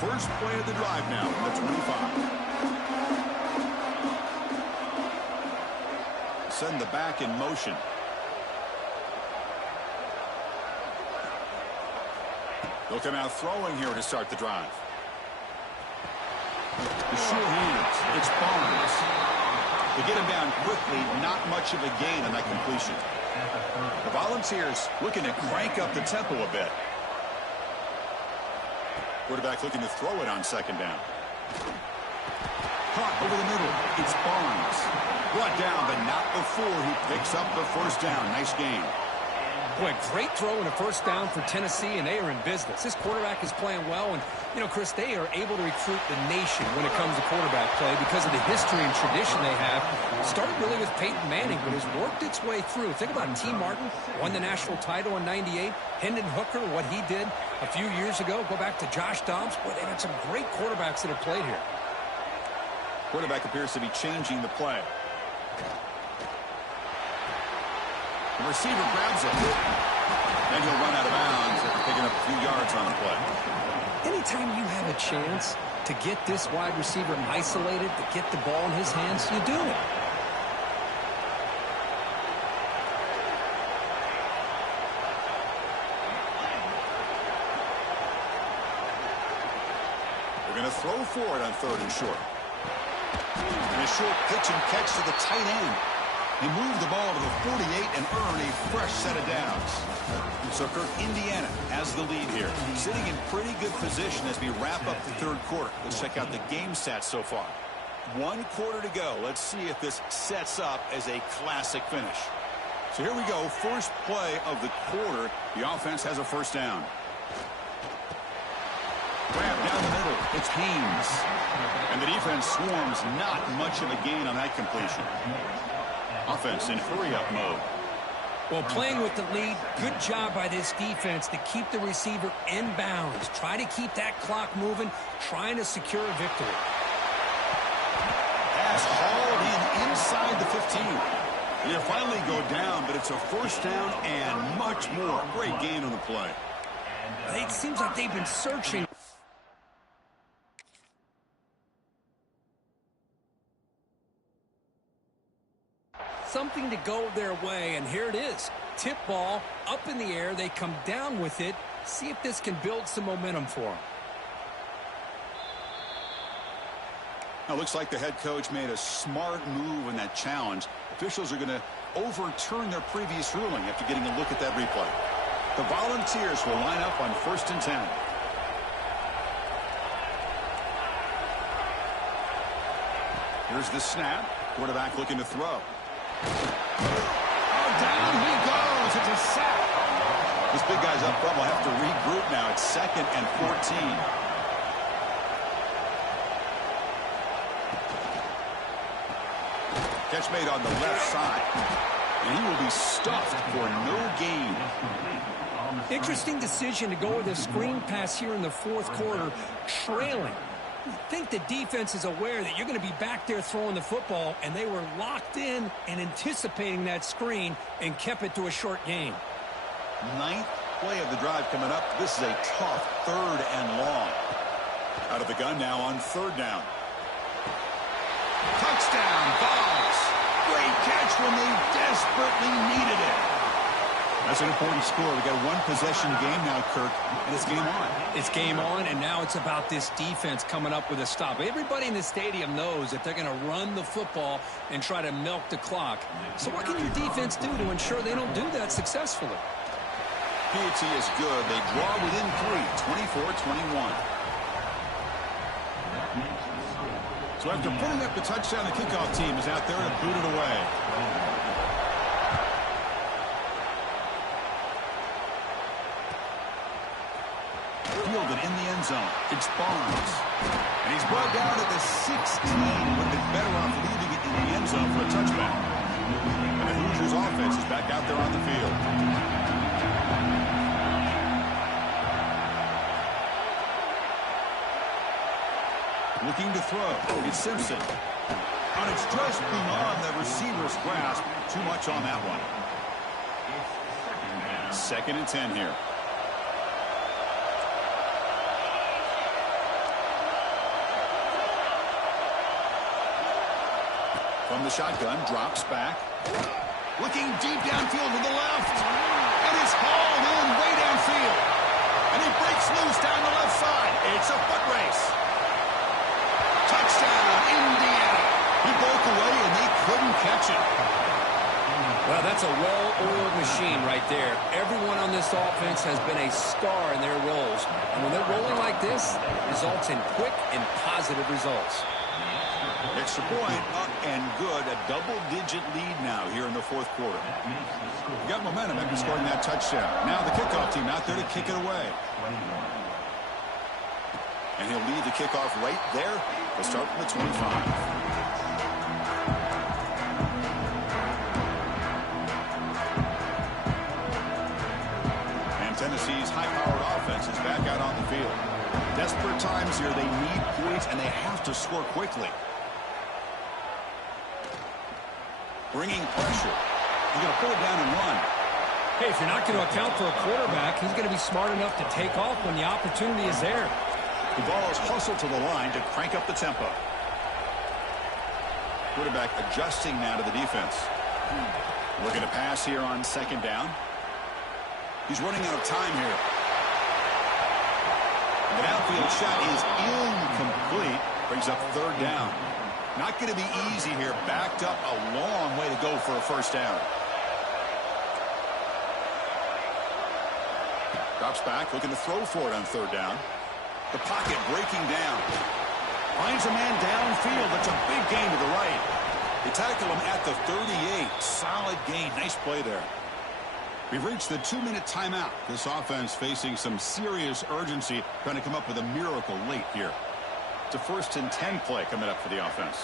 First play of the drive now from the 25. Send the back in motion. They'll come out throwing here to start the drive. The sure hands. It's Barnes. They get him down quickly. Not much of a gain on that completion. The Volunteers looking to crank up the tempo a bit. Quarterback looking to throw it on second down. Caught over the middle. It's Barnes. Brought down, but not before he picks up the first down. Nice game. Boy, great throw and a first down for Tennessee, and they are in business. This quarterback is playing well, and, you know, Chris, they are able to recruit the nation when it comes to quarterback play because of the history and tradition they have. Started really with Peyton Manning, but has worked its way through. Think about T. Martin, won the national title in '98. Hendon Hooker, what he did a few years ago. Go back to Josh Dobbs. Boy, they've had some great quarterbacks that have played here. Quarterback appears to be changing the play. The receiver grabs it. And he'll run out of bounds after picking up a few yards on the play. Anytime you have a chance to get this wide receiver isolated, to get the ball in his hands, you do it. They're going to throw for it on 3rd and short. And a short pitch and catch to the tight end. He moved the ball to the 48 and earned a fresh set of downs. So, Kirk, Indiana has the lead here. Sitting in pretty good position as we wrap up the 3rd quarter. Let's check out the game stats so far. 1 quarter to go. Let's see if this sets up as a classic finish. So here we go. First play of the quarter. The offense has a first down. Grab down the middle. It's Haynes. And the defense swarms. Not much of a gain on that completion. Offense in hurry-up mode. Well, playing with the lead, good job by this defense to keep the receiver in bounds. Try to keep that clock moving, trying to secure a victory. Pass hauled in inside the 15. They'll finally go down, but it's a first down and much more. Great gain on the play. It seems like they've been searching. Something to go their way, and here it is. Tip ball up in the air. They come down with it. See if this can build some momentum for them. Now, looks like the head coach made a smart move in that challenge. Officials are going to overturn their previous ruling after getting a look at that replay. The Volunteers will line up on 1st and 10. Here's the snap. Quarterback looking to throw. Oh, down he goes. It's a sack. This big guy's up front. We'll have to regroup now. It's 2nd and 14. Catch made on the left side. And he will be stuffed for no gain. Interesting decision to go with a screen pass here in the 4th quarter, trailing. I think the defense is aware that you're going to be back there throwing the football, and they were locked in and anticipating that screen and kept it to a short gain. 9th play of the drive coming up. This is a tough 3rd and long. Out of the gun now on 3rd down. Touchdown, Vols. Great catch when they desperately needed it. That's an important score. We got a 1-possession game now, Kirk, and it's game on. It's game on, and now it's about this defense coming up with a stop. Everybody in the stadium knows that they're going to run the football and try to milk the clock. So what can your defense do to ensure they don't do that successfully? P.A.T. is good. They draw within 3, 24-21. So after putting up the touchdown, the kickoff team is out there to boot it away. Fielded in the end zone. It's Barnes. And he's brought down at the 16. Would have been better off leaving it in the end zone for a touchback. And the Hoosiers offense is back out there on the field. Looking to throw. It's Simpson. And it's just beyond the receiver's grasp. Too much on that one. 2nd and 10 here. From the shotgun, drops back. Looking deep downfield to the left. And it's hauled in way downfield. And he breaks loose Yeah, that's a well-oiled machine right there. Everyone on this offense has been a star in their roles. And when they're rolling like this, it results in quick and positive results. Extra point, up and good. A double-digit lead now here in the fourth quarter. You got momentum after scoring that touchdown. Now the kickoff team out there to kick it away. And he'll lead the kickoff right there. We'll start from the 25. Tennessee's high-powered offense is back out on the field. Desperate times here. They need points, and they have to score quickly. Bringing pressure. He's going to pull it down and run. Hey, if you're not going to account for a quarterback, he's going to be smart enough to take off when the opportunity is there. The ball is hustled to the line to crank up the tempo. Quarterback adjusting now to the defense. Looking to pass here on second down. He's running out of time here. The downfield shot is incomplete. Brings up third down. Not going to be easy here. Backed up a long way to go for a first down. Drops back, looking to throw for it on third down. The pocket breaking down. Finds a man downfield. That's a big gain to the right. They tackle him at the 38. Solid gain. Nice play there. We've reached the 2-minute timeout. This offense facing some serious urgency, trying to come up with a miracle late here. It's a 1st and 10 play coming up for the offense.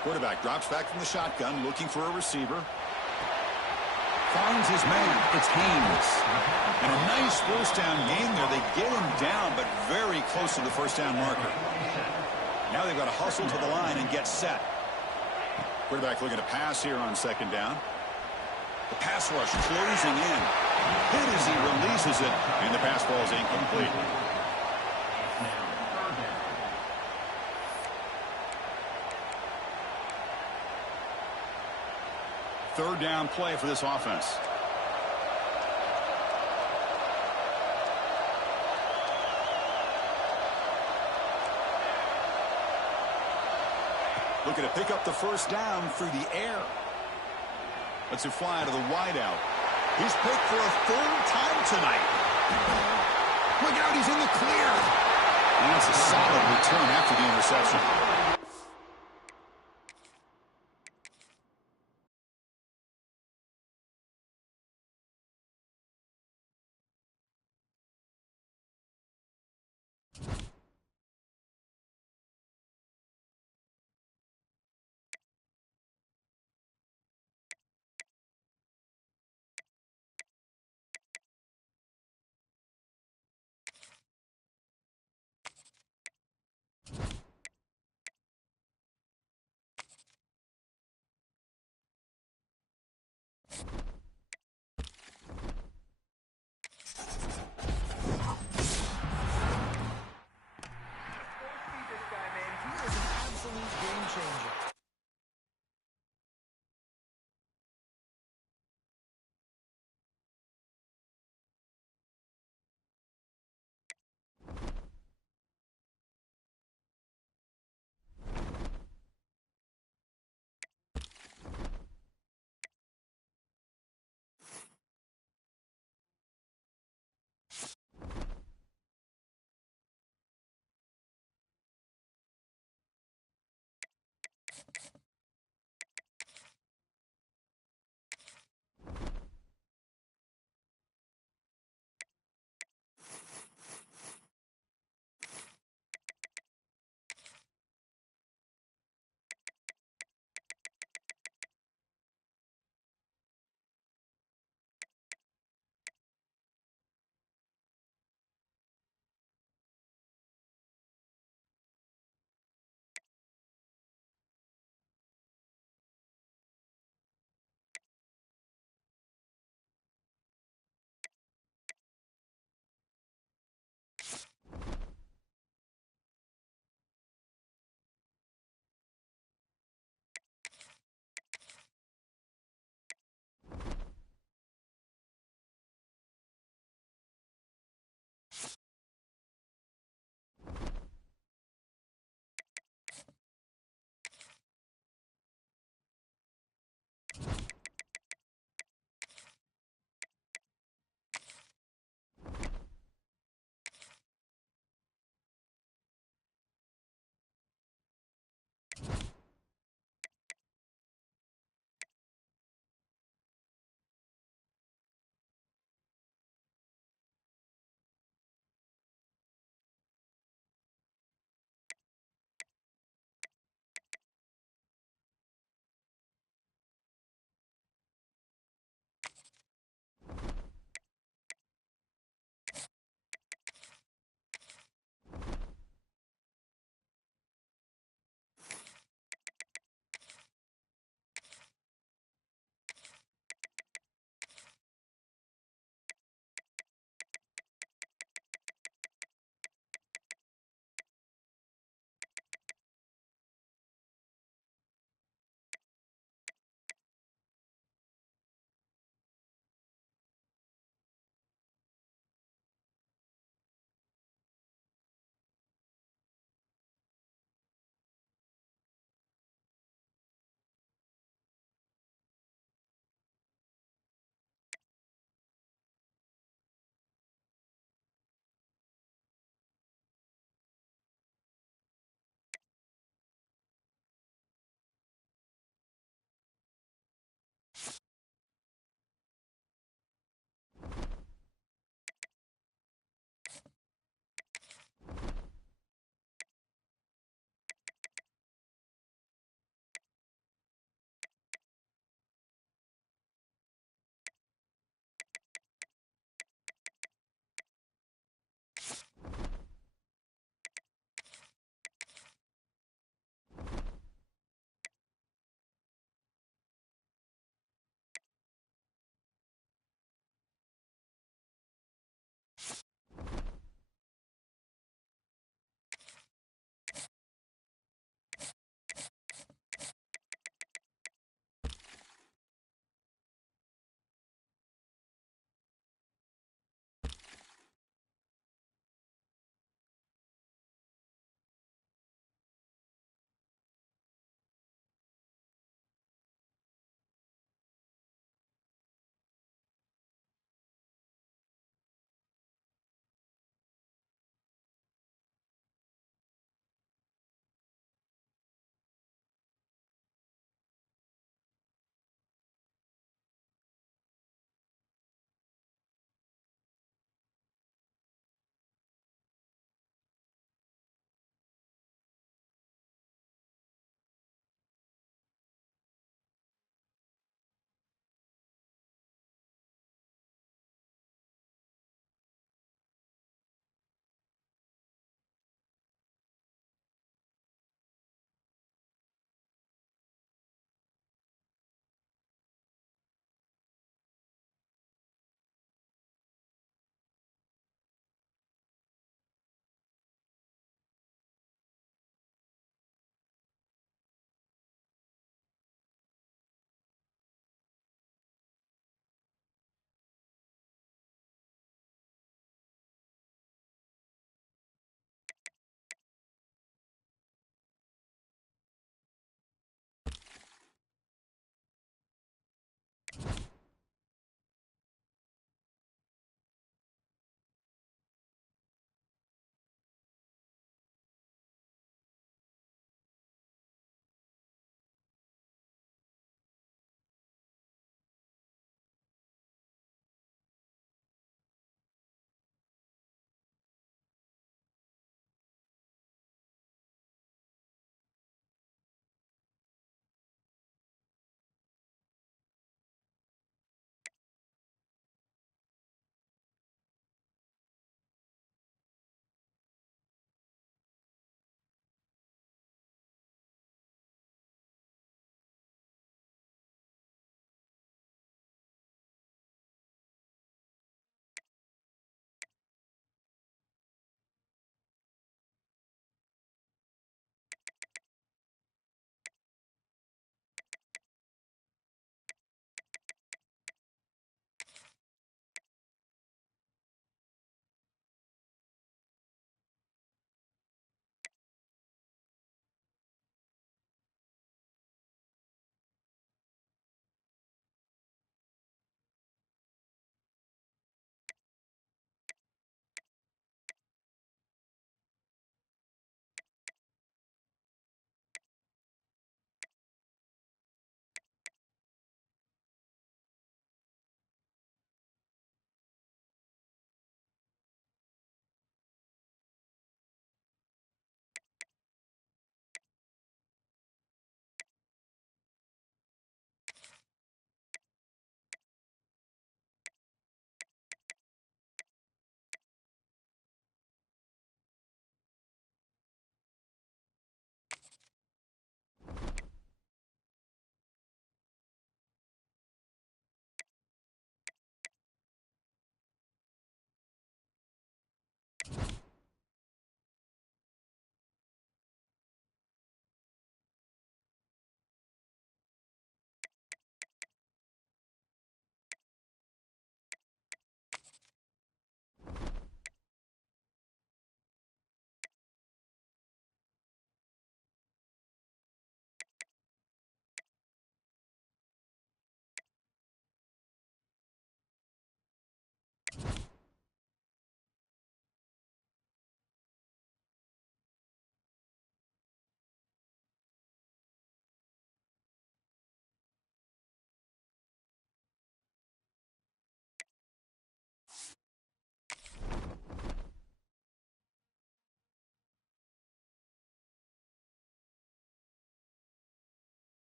Quarterback drops back from the shotgun, looking for a receiver. Finds his man. It's Haynes. And a nice first down gain there. They get him down, but very close to the first down marker. Now they've got to hustle to the line and get set. Quarterback looking to pass here on second down. The pass rush closing in. Hit as he releases it, and the pass ball is incomplete. Third down play for this offense. Looking to pick up the first down through the air. Lets it fly to the wideout. He's picked for a third time tonight. Look out, he's in the clear. And that's a solid return after the interception.